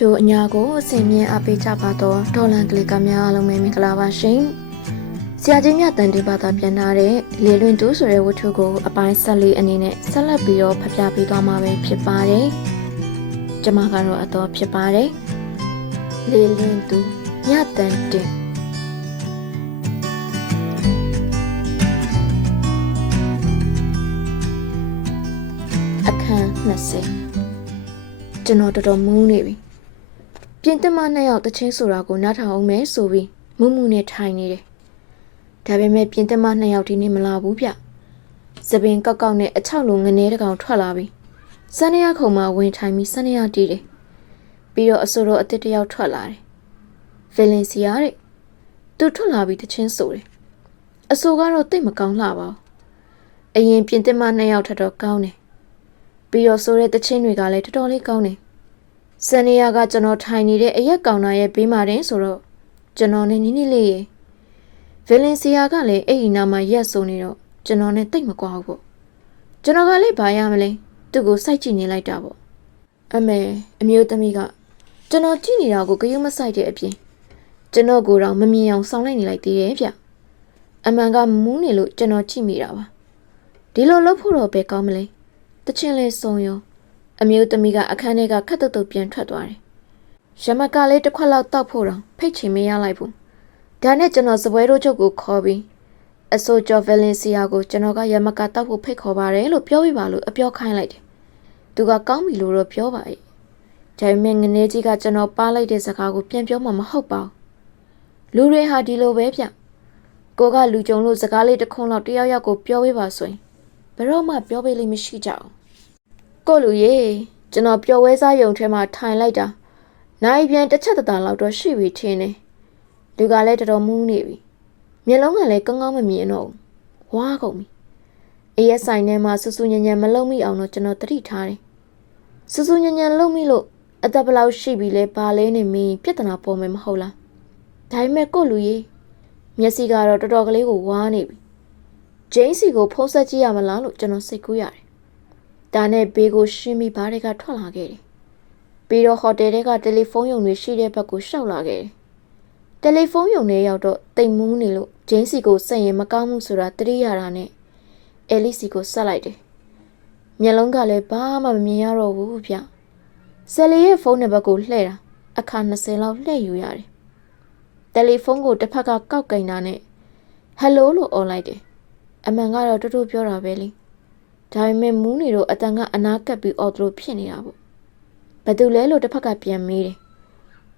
တို့အညာကိုအစဉ်မြင်အားပေးကြပါတော့ဒေါ်လန်ကလစ်ကများအားလုံးပဲမင်္ဂလာပါရှင်။ဆရာကြီးမြတ်တန်တီဘာသာပြန်ထားတဲ့လေလွင်တူးဆိုတဲ့ဝတ္ထုကိုအပိုင်း14အနေနဲ့ဆက်လက်ပြီးတော့ဖတ်ပြပေးသွားမှာပဲဖြစ်ပါတယ်။ကျွန်မကတော့အတော်ဖြစ်ပါတယ်။လေလွင်တူးမြတ်တန်တီအခန်း20ကျွန်တော်တော်တော်မူးနေပြီ။ပြင်သစ်မနှစ်ယောက်တချင်းဆိုတာကိုနားထောင်အောင်မယ်ဆိုပြီးမူးမူးနဲ့ထိုင်နေတယ်။ဒါပေမဲ့ပြင်သစ်မနှစ်ယောက်ဒီနေ့မလာဘူးဗျ။စပင်ကောက်ကောက်နဲ့အချောက်လိုငနေတကောင်ထွက်လာပြီးစနေရခုံမှာဝင်ထိုင်ပြီးစနေရတီးတယ်။ပြီးတော့အဆိုတော်အစ်တစ်ယောက်ထွက်လာတယ်။ဗီလင်စီယာတဲ့သူထွက်လာပြီးတချင်းဆိုတယ်။အဆိုကတော့တိတ်မကောင်းလှပါဘူး။အရင်ပြင်သစ်မနှစ်ယောက်ထက်တော့ကောင်းတယ်။ပြီးတော့ဆိုတဲ့တချင်းတွေကလည်းတော်တော်လေးကောင်းတယ်။စနေရကကျွန်တော်ထိုင်နေတဲ့အရက်ကောင်နာရဲ့ဘေးမှာတင်ဆိုတော့ကျွန်တော်နဲ့နီးနီးလေးရေဗီလင်စီယာကလည်းအဲ့ဒီနာမှာရက်ဆိုနေတော့ကျွန်တော်နဲ့တိတ်မကွာဘူးပေါ့ကျွန်တော်ကလည်းဘာရမလဲသူ့ကိုစိုက်ကြည့်နေလိုက်တာပေါ့အမျိုးသမီးကကျွန်တော်ကြည့်နေတာကိုဂရုမစိုက်တဲ့အပြင်ကျွန်တော်ကိုတော့မမြင်အောင်စောင်းလိုက်နေလိုက်သေးတယ်ဗျအမှန်ကမူးနေလို့ကျွန်တော်ကြည့်မိတာပါဒီလိုလုပ်ဖို့တော့ဘယ်ကောင်းမလဲတချင်းလေးစုံရောအမျိုးသမီးကအခန်းထဲကခက်တုတ်တုတ်ပြန်ထွက်သွားတယ်။ရမကလေးတစ်ခွက်လောက်တောက်ဖို့တော့ဖိတ်ချင်မရလိုက်ဘူး။ဒါနဲ့ကျွန်တော်စပွဲတို့ချုပ်ကိုခေါ်ပြီးအဆိုကျော်ဗီလင်စီယာကိုကျွန်တော်ကရမကတောက်ဖို့ဖိတ်ခေါ်ပါတယ်လို့ပြောပြပါလို့အပြောခိုင်းလိုက်တယ်။သူကကောင်းပြီလို့တော့ပြောပါရဲ့။ဒါပေမဲ့ငနေကြီးကကျွန်တော်ပါလိုက်တဲ့စကားကိုပြန်ပြောမှမဟုတ်ပါဘူး။လူတွေဟာဒီလိုပဲဗျ။ကိုကလူကြုံလို့စကားလေးတစ်ခွန်းလောက်တယောက်ယောက်ကိုပြောပြပါဆိုရင်ဘယ်တော့မှပြောပြလိမ့်မရှိကြအောင်။ကိုလူရေကျွန်တော်ပျော်ဝဲစားယုံထဲမှာထိုင်လိုက်တာနိုင်ပြန်တစ်ချက်တလောက်တော့ရှိပြီထင်တယ်လူကလည်းတော်တော်မူးနေပြီမျက်လုံးကလည်းကောင်းကောင်းမမြင်တော့ဘူးဝါကုန်ပြီအရက်ဆိုင်ထဲမှာစူးစူးညံ့ညံ့မလုံမိအောင်တော့ကျွန်တော်တတိထားတယ်စူးစူးညံ့ညံ့လုံမိလို့အသက်ဘယ်လောက်ရှိပြီလဲပါလဲနေမင်းပြဿနာပေါ်မယ်မဟုတ်လားဒါပေမဲ့ကိုလူရေမျက်စိကတော့တော်တော်ကလေးကိုဝါနေပြီဂျိန်းစီကိုဖုံးဆက်ကြည့်ရမလားလို့ကျွန်တော်စိတ်ကူးရတယ်ဒါနဲ့ဘေးကိုရှင်းပြီးဘားတွေကထွက်လာခဲ့တယ်။ပြီးတော့ဟိုတယ်တွေကတယ်လီဖုန်းရုံတွေရှိတဲ့ဘက်ကိုရှောက်လာခဲ့တယ်။တယ်လီဖုန်းရုံတွေရောက်တော့တိတ်မူးနေလို့ဂျင်းစီကိုဆက်ရင်မကောင်းမှုဆိုတာတတိရတာနဲ့အဲလီစီကိုဆက်လိုက်တယ်။မျက်လုံးကလည်းဘာမှမမြင်ရတော့ဘူးဗျ။ဆယ်လီရဲ့ဖုန်းနံပါတ်ကိုလှည့်တာအခါ20လောက်လှည့်ယူရတယ်။တယ်လီဖုန်းကိုတစ်ဖက်ကကောက်ကင်တာနဲ့ဟယ်လိုလို့អော်လိုက်တယ်။အမှန်ကတော့တူတူပြောတာပဲလေ။ဒါပေမဲ့မူးနေတော့အတန်ကအနာကပ်ပြီးအော်တို့ဖြစ်နေတာပေါ့ဘယ်သူလဲလို့တစ်ဖက်ကပြန်မေးတယ်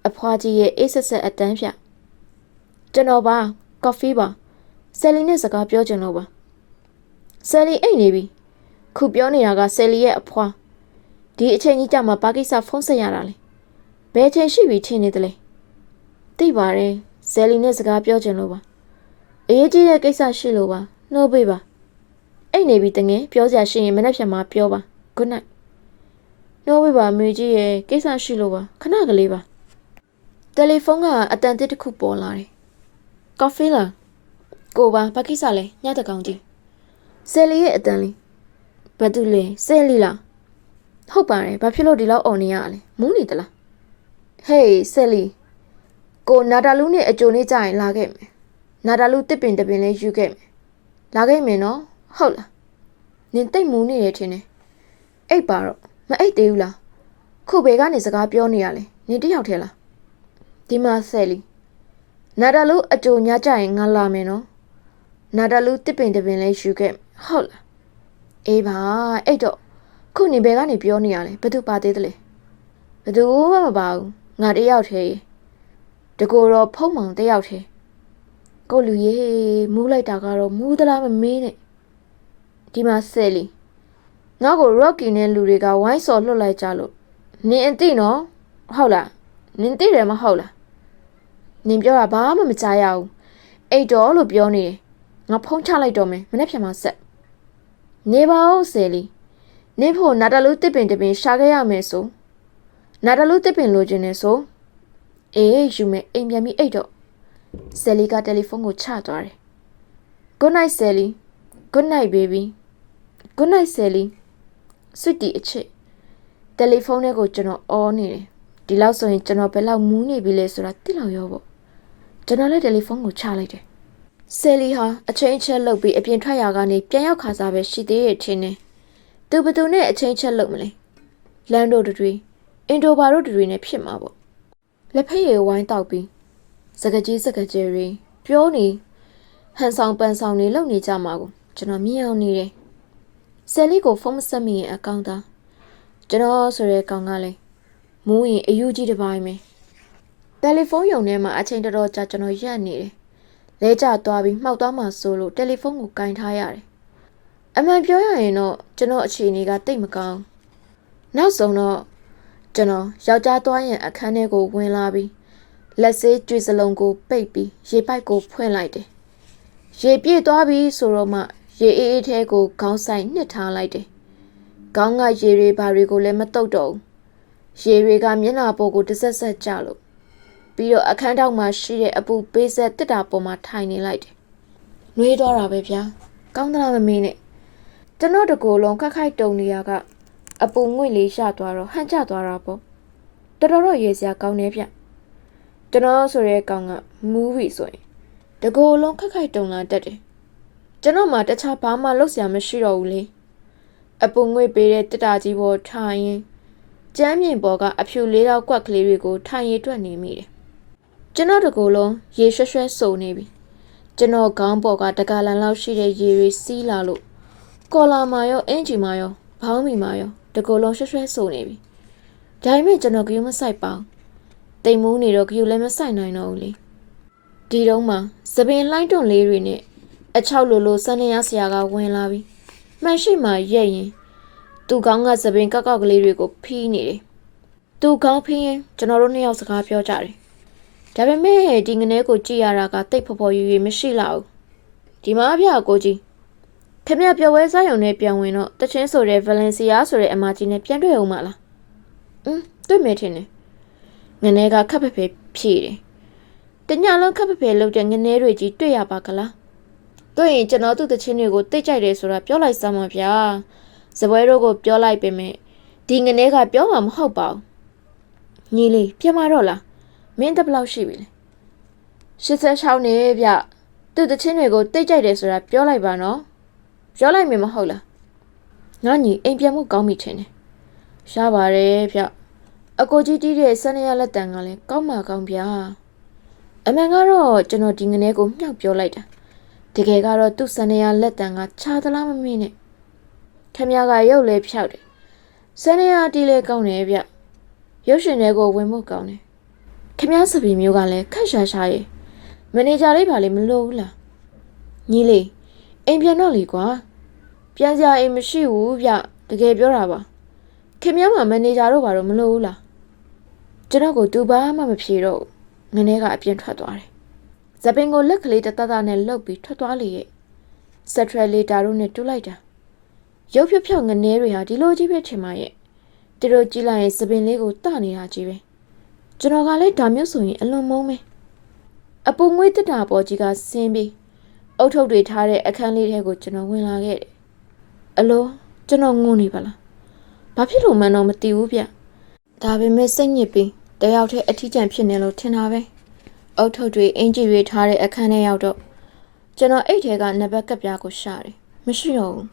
အဖွားကြီးရဲ့အေးဆက်ဆက်အတန်းဖြတ်ကျွန်တော်ပါကော်ဖီပါဆယ်လီနဲ့စကားပြောချင်လို့ပါဆယ်လီအိတ်နေပြီခုပြောနေတာကဆယ်လီရဲ့အဖွားဒီအချိန်ကြီးကြမှာဘာကိစ္စဖုန်းဆက်ရတာလဲဘယ်ချိန်ရှိပြီထင်နေသလဲသိပါတယ်ဆယ်လီနဲ့စကားပြောချင်လို့ပါအရေးကြီးတဲ့ကိစ္စရှိလို့ပါနှုတ်ပေးပါအိတ်နေပြီတငယ်ပြောစရာရှိရင်မနေ့ဖြန်မှာပြောပါ good night နှိုးပေးပါမေကြီးရဲ့ကိစ္စရှိလို့ပါခဏကလေးပါတယ်လီဖုန်းကအတန်တစ်ခုပေါ်လာတယ်ကော်ဖီလားကိုပါဘာကိစ္စလဲညတကောင်ကြီးဆယ်လီရဲ့အတန်လေးဘာတူလဲဆယ်လီလားဟုတ်ပါတယ်ဘာဖြစ်လို့ဒီလောက်អော်နေရလဲမူးနေသလားဟေးဆယ်လီကိုနာတာလူနဲ့အကြိုနေကြရင်လာခဲ့မယ်နာတာလူတစ်ပင်တစ်ပင်လေးယူခဲ့မယ်လာခဲ့မယ်နော်ဟုတ်လားနင်တိတ်မူးနေတယ်ထင်တယ်အိတ်ပါတော့မအိတ်သေးဘူးလားခုဘေကနေစကားပြောနေရလဲနင်တယောက်ထဲလားဒီမှာဆယ်လီနာဒါလူအကြိုညကြရင်ငါလာမယ်နော်နာဒါလူတစ်ပင်တစ်ပင်လေးယူခဲ့ဟုတ်လားအေးပါအိတ်တော့ခုနင်ဘယ်ကနေပြောနေရလဲဘသူပါသေးသလဲဘသူမှမပါဘူးငါတယောက်ထဲတကိုယ်တော့ဖုံးမောင်တယောက်ထဲကိုလူရေမူးလိုက်တာကတော့မူးသလားမမေးနဲ့ဒီမှာဆယ်လီငါ့ကို Rocky နဲ့လူတွေကဝိုင်းစော်လွတ်လိုက်ကြလို့နင်အသိနော်ဟုတ်လားနင်သိတယ်မဟုတ်လားနင်ပြောတာဘာမှမကြားရဘူးအိတ်တော်လို့ပြောနေတယ်ငါဖုန်းချလိုက်တော့မယ်မနေ့ဖြန်မှာဆက်နေပါဦးဆယ်လီနင်ဖို့နာတာလူတစ်ပင်တစ်ပင်ရှာခဲ့ရမယ်ဆိုနာတာလူတစ်ပင်လိုချင်နေဆိုအေးယူမယ်အိမ်ပြန်ပြီးအိတ်တော့ဆယ်လီကတယ်လီဖုန်းကိုချသွားတယ် Good night ဆယ်လီ Good night baby Good night ဆယ်လီဆွတ်တီအချစ်တယ်လီဖုန်းထဲကိုကျွန်တော်အော်နေတယ် ဒီလောက်ဆိုရင်ကျွန်တော်ဘယ်လောက်မူးနေပြီလဲဆိုတာသိလောက်ရောပေါ့ကျွန်တော်လည်းတယ်လီဖုန်းကိုချလိုက်တယ်ဆယ်လီဟာအချိန်ချက်လုပ်ပြီးအပြင်ထွက်ရာကနေပြန်ရောက်ခါစားပဲရှိသေးရဲ့ထင်တယ်သူဘသူနဲ့အချိန်ချက်လုပ်မလဲလန်တို့တွေအင်ဒိုဘာတို့တွေနဲ့ဖြစ်မှာပေါ့လက်ဖက်ရည်ဝိုင်းတောက်ပြီးစကကြီးတွေပြောနေဟန်ဆောင်ပန်ဆောင်နေလုံနေကြမှာကိုကျွန်တော်မြင်အောင်နေတယ်ဆယ်လီကိုဖုန်းမဆက်မိရင်အကောင့်သားကျွန်တော်ဆိုတဲ့ကောင်ကလည်းမူးရင်အယူကြီးတစ်ပိုင်းပဲတယ်လီဖုန်းယုံထဲမှာအချိန်တော်တော်ကြာကျွန်တော်ရက်နေတယ်လဲကျသွားပြီးမှောက်သွားမှဆိုလို့တယ်လီဖုန်းကိုကင်ထားရတယ်အမှန်ပြောရရင်တော့ကျွန်တော်အခြေအနေကတိတ်မကောင်းနောက်ဆုံးတော့ကျွန်တော်ယောက်ျားသွားရင်အခန်းထဲကိုဝင်လာပြီးလက်ဆေးကြွေစလုံးကိုပိတ်ပြီးရေပိုက်ကိုဖွင့်လိုက်တယ်ရေပြည့်သွားပြီးဆိုတော့မှရေအေးအေးထဲကိုခေါင်းဆိုင်နှစ်ထားလိုက်တယ်ခေါင်းကရေတွေဘာတွေကိုလည်းမတုတ်တော့ဘူးရေတွေကမျက်နှာပေါ်ကိုတစ်ဆက်ဆက်ကျလို့ပြီးတော့အခန်းထောက်မှာရှိတဲ့အပူပေးဆက်တစ်တာပေါ်မှာထိုင်နေလိုက်တယ်။နှွေးသွားတာပဲဗျာ။ကောင်းသလားမမေးနဲ့။ကျွန်တော်တကူလုံးခက်ခိုက်တုံနေရကအပူငွေ့လေးရသွားတော့ဟန်ကျသွားတာပေါ့။တော်တော်ရေစရာကောင်းနေဗျ။ကျွန်တော်ဆိုတဲ့ကောင်ကမူးပြီဆိုရင်တကူလုံးခက်ခိုက်တုံလာတတ်တယ်။ကျွန်တော်မှတခြားဘာမှလုပ်စရာမရှိတော့ဘူးလေ။အပူငွေ့ပေးတဲ့တစ်တာကြီးပေါ်ထိုင်ရင်ကျမ်းမြင့်ပေါ်ကအဖြူလေးတော့ကွက်ကလေးတွေကိုထိုင်ရတွက်နေမိတယ်ကျွန်တော်တကူလုံးရေရွှဲရွှဲစုံနေပြီကျွန်တော်ခေါင်းပေါ်ကတကားလန်လောက်ရှိတဲ့ရေတွေစီးလာလို့ကော်လာမာရောအင်ဂျီမာရောဘောင်းမီမာရောတကူလုံးရွှဲရွှဲစုံနေပြီဒါပေမဲ့ကျွန်တော်ကယူမဆိုင်ပါဘူးတိမ်မူးနေတော့ကယူလည်းမဆိုင်နိုင်တော့ဘူးလေဒီတုန်းမှာသပင်လှိုင်းတွန့်လေးတွေနဲ့အချောက်လိုလိုစနေရဆရာကဝင်လာပြီးမှန်ရှိမှရက်ရင်သူကောင်းကသပင်ကောက်ကလေးတွေကိုဖီးနေတယ်သူကောင်းဖီးရင်ကျွန်တော်တို့နှစ်ယောက်စကားပြောကြတယ်ဒါပေမဲ့ဒီငနေကိုကြည့်ရတာကတိတ်ဖော်ဖော်ရွရွမရှိလောက်ဒီမှာအပြကိုကြီးခင်ဗျပြောဝဲစားရုံနဲ့ပြန်ဝင်တော့တချင်းဆိုတဲ့ဗလန်စီယာဆိုတဲ့အမကြီးနဲ့ပြန်တွေ့အောင်မလားတွေ့မယ်ထင်တယ်ငနေကခက်ဖက်ဖက်ဖြည့်တယ်တညလုံးခက်ဖက်ဖက်လုပ်တဲ့ငနေတွေကြီးတွေ့ရပါကလားတွေ့ရင်ကျွန်တော်သူ့တချင်းတွေကိုတိတ်ကြိုက်တယ်ဆိုတာပြောလိုက်စမ်းပါဗျာစပွဲတို့ကိုပြောလိုက်ပေမဲ့ဒီငနေကပြောမှာမဟုတ်ပါဘူးညီလေးပြန်มาတော့လားမင်းတက်ဘလောက်ရှိပြီလဲ86နေဗျသူ့တချင်းတွေကိုတိတ်ကြိုက်တယ်ဆိုတာပြောလိုက်ပါနော်ပြောလိုက်မယ်မဟုတ်လားငါညီအိမ်ပြန်မှုကောင်းပြီထင်တယ်ရပါတယ်ဗျအကိုကြီးတီးတဲ့ဆန်းရလက်တန်ကလည်းကောင်းမှကောင်းဗျာအမှန်ကတော့ကျွန်တော်ဒီငနေကိုမြှောက်ပြောလိုက်တာတကယ်ကတော့သူ့ဆန်းရလက်တန်ကခြားသလားမမေ့နဲ့ခမရကရုပ်လဲဖြောက်တယ်ဆန်းရတီးလဲကောင်းတယ်ဗျရုပ်ရှင်တွေကိုဝင်ဖို့ကောင်းတယ်ခမရစပီမျိုးကလည်းခက်ရှာရှာရဲ့မန်နေဂျာလေးပါလေမလို့ဘူးလားညီလေးအိမ်ပြန်တော့လေကွာပြန်စရာအိမ်မရှိဘူးဗျတကယ်ပြောတာပါခင်ဗျားမှာမန်နေဂျာတို့ဘာလို့မလို့ဘူးလားကျွန်တော်ကိုသူဘာမှမဖြေတော့ငနေကအပြင်ထွက်သွားတယ်ဇပင်ကိုလက်ကလေးတတတနဲ့လှုပ်ပြီးထွက်သွားလေရဲ့စက်ထရလေတာတို့နဲ့တူးလိုက်တာရုပ်ဖြောက်ဖြောက်ငနေတွေဟာဒီလိုကြီးပဲထင်ပါရဲ့သူတို့ကြည့်လိုက်ရင်ဇပင်လေးကိုတနေတာကြီးပဲကျွန်တော်ကလည်းဒါမျိုးဆိုရင်အလွန်မုန်းပဲအပူငွေးတက်တာပေါ်ကြီးကဆင်းပြီးအုတ်ထုတ်တွေထားတဲ့အခန်းလေးထဲကိုကျွန်တော်ဝင်လာခဲ့တယ်အလိုကျွန်တော်ငုံနေပါလားဘာဖြစ်လို့မှန်းတော့မသိဘူးဗျဒါပေမဲ့စိတ်ညစ်ပြီးတယောက်တည်းအထီးကျန်ဖြစ်နေလို့ထင်တာပဲအုတ်ထုတ်တွေအင်ဂျီတွေထားတဲ့အခန်းထဲရောက်တော့ကျွန်တော်အိတ်ထဲကနံပါတ်ကပ်ပြားကိုရှာတယ်မရှိတော့ဘူး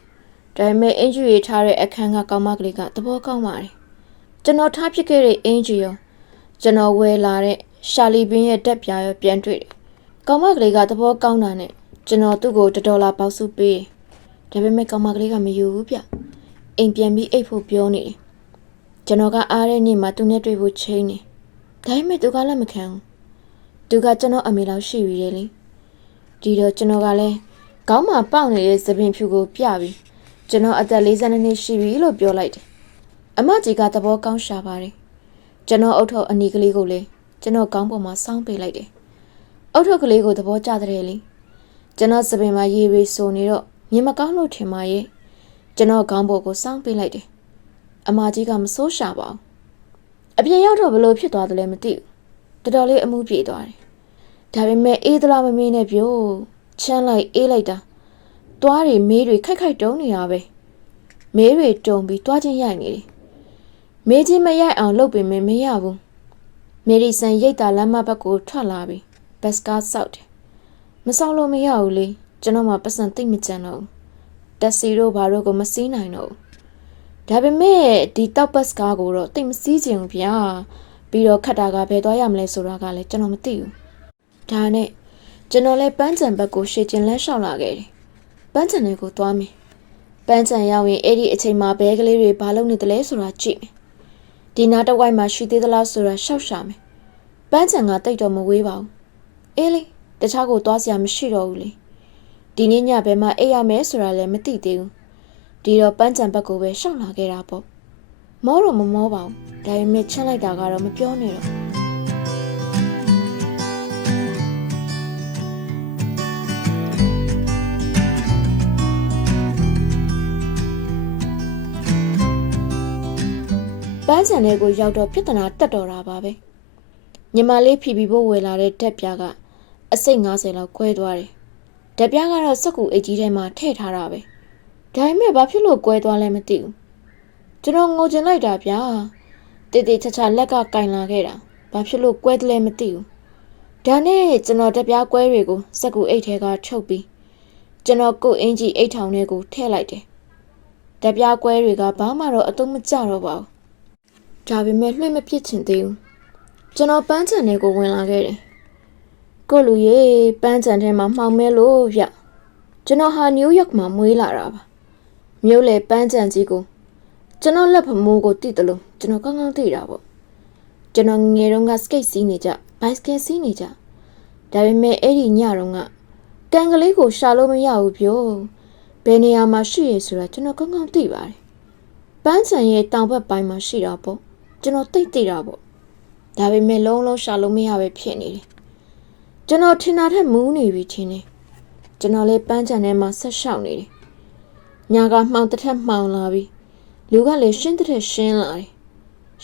ဒါပေမဲ့အင်ဂျီတွေထားတဲ့အခန်းကကောင်းမကလေးကသဘောကောင်းပါတယ်ကျွန်တော်ထားဖြစ်ခဲ့တဲ့အင်ဂျီရောကျွန်တော်ဝယ်လာတဲ့ရှာလီဘင်းရဲ့တက်ပြားရောပြန်တွေ့တယ်ကောင်းမကလေးကသဘောကောင်းတာနဲ့ကျွန်တော်သူ့ကို$1ပေါက်စုပေးတယ်ဒါပေမဲ့ကောင်းမကလေးကမယူဘူးဗျအိမ်ပြန်ပြီးအိတ်ဖို့ပြောနေတယ်ကျွန်တော်ကအားတဲ့နေ့မှာသူနဲ့တွေ့ဖို့ချိန်နေဒါပေမဲ့သူကလည်းမခံဘူးသူကကျွန်တော်အမေလောက်ရှိပြီလေဒီတော့ကျွန်တော်ကလည်းခေါင်းမှာပေါက်နေတဲ့သပင်ဖြူကိုပြပြီးကျွန်တော်အသက်42နှစ်ရှိပြီလို့ပြောလိုက်တယ်အမကြီးကသဘောကောင်းရှာပါတယ်ကျွန်တော်အုတ်ထုတ်အနီးကလေးကိုလည်းကျွန်တော်ခေါင်းပေါ်မှာစောင်းပေးလိုက်တယ်အုတ်ထုတ်ကလေးကိုသဘောကျတဲ့လေကျွန်တော်သပင်မှာရေရီဆိုနေတော့မြင်မကောင်းလို့ထင်ပါရဲ့ကျွန်တော်ခေါင်းပေါ်ကိုစောင်းပေးလိုက်တယ်အမကြီးကမစိုးရှာပါဘူးအပြင်ရောက်တော့ဘလို့ဖြစ်သွားတယ်လဲမသိဘူးတော်တော်လေးအမှုပြေသွားတယ်ဒါပေမဲ့အေးသလားမမေးနဲ့ပြို့ချမ်းလိုက်အေးလိုက်တာသွားတွေမေးတွေခိုက်ခိုက်တုံးနေတာပဲမေးတွေတုံပြီးသွားချင်းရိုက်နေတယ်မေးချင်းမရိုက်အောင်လုပ်ပေမဲ့မရဘူး မေရီဆန်ရိတ်တာလမ်းမဘက်ကိုထွက်လာပြီးဘတ်စကားဆောက်တယ်မဆောက်လို့မရဘူးလေကျွန်တော်မှပတ်စံသိမ့်မကြမ်းတော့တက်စီတို့ဘာတို့ကိုမစီးနိုင်တော့ဒါပေမဲ့ဒီတောက်ဘတ်စကားကိုတော့သိမ့်မစီးချင်ဘူးဗျာပြီးတော့ခတ်တာကဘယ်သွားရမလဲဆိုတာကလည်းကျွန်တော်မသိဘူးဒါနဲ့ကျွန်တော်လည်းပန်းချံဘက်ကိုရှေ့ကျင်လန်းလျှောက်လာခဲ့တယ်ပန်းချံတွေကိုသွားမယ်ပန်းချံရောက်ရင်အဲ့ဒီအချိန်မှာဘဲကလေးတွေဘာလုပ်နေသလဲဆိုတာကြည့်မယ်ဒီနားတစ်ဝိုက်မှာရှိသေးသလားဆိုတာရှောက်ရှာမယ်ပန်းချံကတိတ်တော့မဝေးပါဘူးအေးလေတခြားကိုသွားစရာမရှိတော့ဘူးလေဒီနေ့ညဘယ်မှာအိပ်ရမယ်ဆိုတာလည်းမသိသေးဘူးဒီတော့ပန်းချံဘက်ကိုပဲရှောက်လာခဲ့တာပေါ့မောတော့မမောပါဘူးဒါပေမဲ့ချမ်းလိုက်တာကတော့မပြောနဲ့တော့ပန်းချံတွေကိုရောက်တော့ပြဿနာတက်တော်တာပါပဲညီမလေးဖြီဖို့ဝယ်လာတဲ့တက်ပြားကအစိတ်90လောက်ကွဲသွားတယ်တက်ပြားကတော့စက်ကူအိတ်ကြီးထဲမှာထည့်ထားတာပဲဒါပေမဲ့ဘာဖြစ်လို့ကွဲသွားလဲမသိဘူးကျွန်တော်ငိုချင်လိုက်တာဗျာတေးသေးချာချာလက်ကကင်လာခဲ့တာဘာဖြစ်လို့ကွဲတယ်လဲမသိဘူးဒါနဲ့ကျွန်တော်တက်ပြားကွဲတွေကိုစက်ကူအိတ်ထဲကထုတ်ပြီးကျွန်တော်ကိုအင်ကြီးအိတ်ထောင်ထဲကိုထည့်လိုက်တယ်တက်ပြားကွဲတွေကဘာမှတော့အသုံးမကျတော့ပါဘူးဒါပေမဲ့လွှင့်မပြစ်ချင်သေးဘူးကျွန်တော်ပန်းချံတွေကိုဝင်လာခဲ့တယ်ကိုလူရေပန်းချံထဲမှာမှောင်မဲလို့ဗျကျွန်တော်ဟာနယူးယောက်မှာမွေးလာတာပါမြို့လေပန်းချံကြီးကိုကျွန်တော်လက်ဖမိုးကိုတိတယ်လို့ကျွန်တော်ကောင်းကောင်းသိတာပေါ့ကျွန်တော်ငယ်တုန်းကစကိတ်စီးနေကြဘိုက်စကယ်စီးနေကြဒါပေမဲ့အဲ့ဒီညတုန်းကကန်ကလေးကိုရှာလို့မရဘူးပြောဘယ်နေရာမှာရှိရဆိုတာကျွန်တော်ကောင်းကောင်းသိပါတယ်ပန်းချံရဲ့တောင်ဘက်ပိုင်းမှာရှိတာပေါ့ကျွန်တော်သိတာပေါ့ဒါပေမဲ့လုံးလုံးရှာလို့မရပဲဖြစ်နေတယ်ကျွန်တော်ထင်တာထက်မူးနေပြီထင်တယ်ကျွန်တော်လည်းပန်းချံထဲမှာဆက်လျှောက်နေတယ်ညာကမှောင်တစ်ထက်မှောင်လာပြီးလူကလည်းရှင်းတဲ့ထက်ရှင်းလာတယ်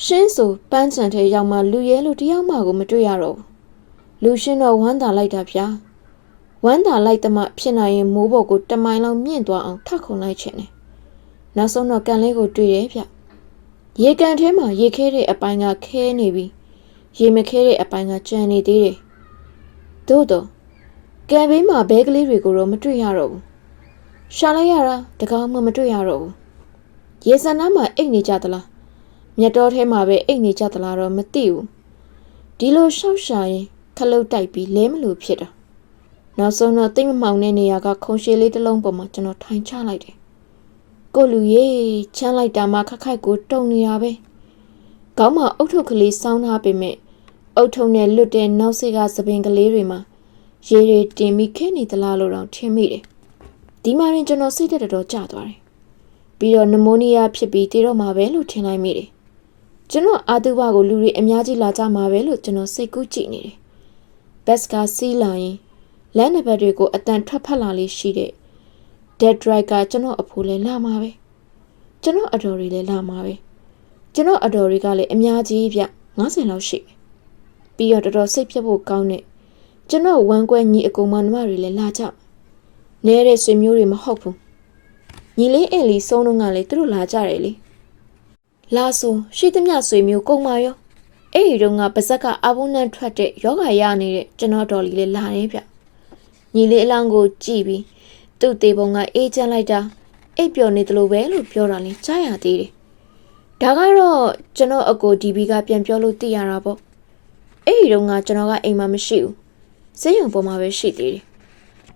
ရှင်းဆိုပန်းချံထဲရောက်မှလူရဲလို့တယောက်မှကိုမတွေ့ရတော့ဘူးလူရှင်းတော့ဝမ်းသာလိုက်တာဗျာဝမ်းသာလိုက်တမှဖြစ်နိုင်ရင်မိုးပေါ်ကိုတမိုင်လောက်မြင့်သွားအောင်ထခုန်လိုက်ချင်တယ်နောက်ဆုံးတော့ကန်လေးကိုတွေ့တယ်ဗျရေကန်ထဲမှာရေခဲတဲ့အပိုင်းကခဲနေပြီးရေမခဲတဲ့အပိုင်းကကျန်နေသေးတယ်သို့တော့ကံဘေးမှာဘဲကလေးတွေကိုတော့မတွေ့ရတော့ဘူးရှာလိုက်ရတာတကောင်မှမတွေ့ရတော့ဘူးရေစံနားမှာအိတ်နေကြသလားမြတ်တော်ထဲမှာပဲအိတ်နေကြသလားတော့မသိဘူးဒီလိုရှောက်ရှာရင်ခလုတ်တိုက်ပြီးလဲမလို့ဖြစ်တာနောက်ဆုံးတော့တိတ်မမှောင်တဲ့နေရာကခုံရှည်လေးတစ်လုံးပေါ်မှာကျွန်တော်ထိုင်ချလိုက်တယ်ကိုလူရေချမ်းလိုက်တာမှခက်ခိုက်ကိုတုံနေတာပဲခေါင်းမှာအုတ်ထုပ်ကလေးစောင်းထားပေမဲ့အုတ်ထုပ်နဲ့လွတ်တဲ့နောက်စိတ်ကသပင်ကလေးတွေမှာရေတွေတင်ပြီးခဲနေသလားလို့တော့ထင်မိတယ်ဒီမှာရင်ကျွန်တော်စိတ်တက်တော်ကျသွားတယ်ပြီးတော့နမိုးနီးယားဖြစ်ပြီးတည်တော့မှာပဲလို့ထင်လိုက်မိတယ်ကျွန်တော်အာတုဘကိုလူတွေအများကြီးလာကြမှာပဲလို့ကျွန်တော်စိတ်ကူးကြည့်နေတယ်ဘတ်စကားစီးလာရင်လမ်းတစ်ဘက်တွေကိုအတန်ထွက်ဖက်လာလေးရှိတဲ့ dead drive ကကျွန်တော်အဖိုးလဲလာမှာပဲကျွန်တော်အတော်တွေလဲလာမှာပဲကျွန်တော်အတော်တွေကလည်းအများကြီးဗျ90လောက်ရှိတယ်ပြီးတော့တော်တော်စိတ်ပြတ်ဖို့ကောင်းတဲ့ကျွန်တော်ဝမ်းကွဲညီအကုန်မနှမတွေလည်းလာကြနဲတဲ့ဆွေမျိုးတွေမဟုတ်ဘူးညီလေးအိမ်လီဆုံးတော့ကလည်းသူတို့လာကြတယ်လေလာဆိုရှိသမျှဆွေမျိုးကုန်ပါရောအဲ့ဒီတော့ကပါဇက်ကအာဘုန်းနဲ့ထွက်တဲ့ယောဂရနေတဲ့ကျွန်တော်တော်လီလည်းလာတယ်ဗျညီလေးအလောင်းကိုကြည့်ပြီးသူ့သေးပုံကအေးချမ်းလိုက်တာအိပ်ပျော်နေသလိုပဲလို့ပြောတာလေကြားရသေးတယ်ဒါကတော့ကျွန်တော်အကိုဒီဘီကပြန်ပြောလို့သိရတာပေါ့အဲ့ဒီတော့ကကျွန်တော်ကအိမ်မှာမရှိဘူးစိတ်ယုံပေါ်မှာပဲရှိသေးတယ်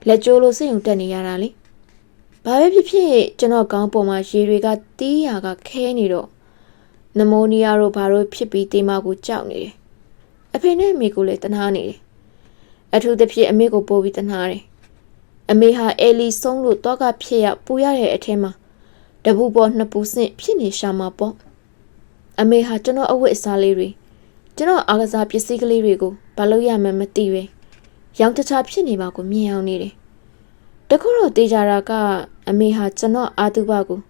လက်ကျိုးလို့စိတ်ယုံတက်နေရတာလေဘာပဲဖြစ်ဖြစ်ကျွန်တော်ခေါင်းပေါ်မှာရေတွေကတီးရာကခဲနေတော့နမိုးနီးယားတို့ဘာလို့ဖြစ်ပြီးတေးမကိုကြောက်နေတယ်အဖေနဲ့အမေကိုလည်းတနာနေတယ်အထူးသဖြင့်အမေကိုပို့ပြီးတနာတယ်အမေဟာအဲလီဆုံးလို့တော့ကဖြစ်ရပူရတဲ့အထက်မှာတပူပေါ်နှစ်ပူဆင့်ဖြစ်နေရှာမှာပေါ့အမေဟာကျွန်တော်အဝတ်အစားလေးတွေကျွန်တော်အားကစားပစ္စည်းကလေးတွေကိုဘာလို့ရမှန်းမသိပဲရောင်တခြားဖြစ်နေပါကိုမြင်အောင်နေတယ်တခုတော့တေးကြတာကအမေဟာကျွန်တော်အာတုဘကို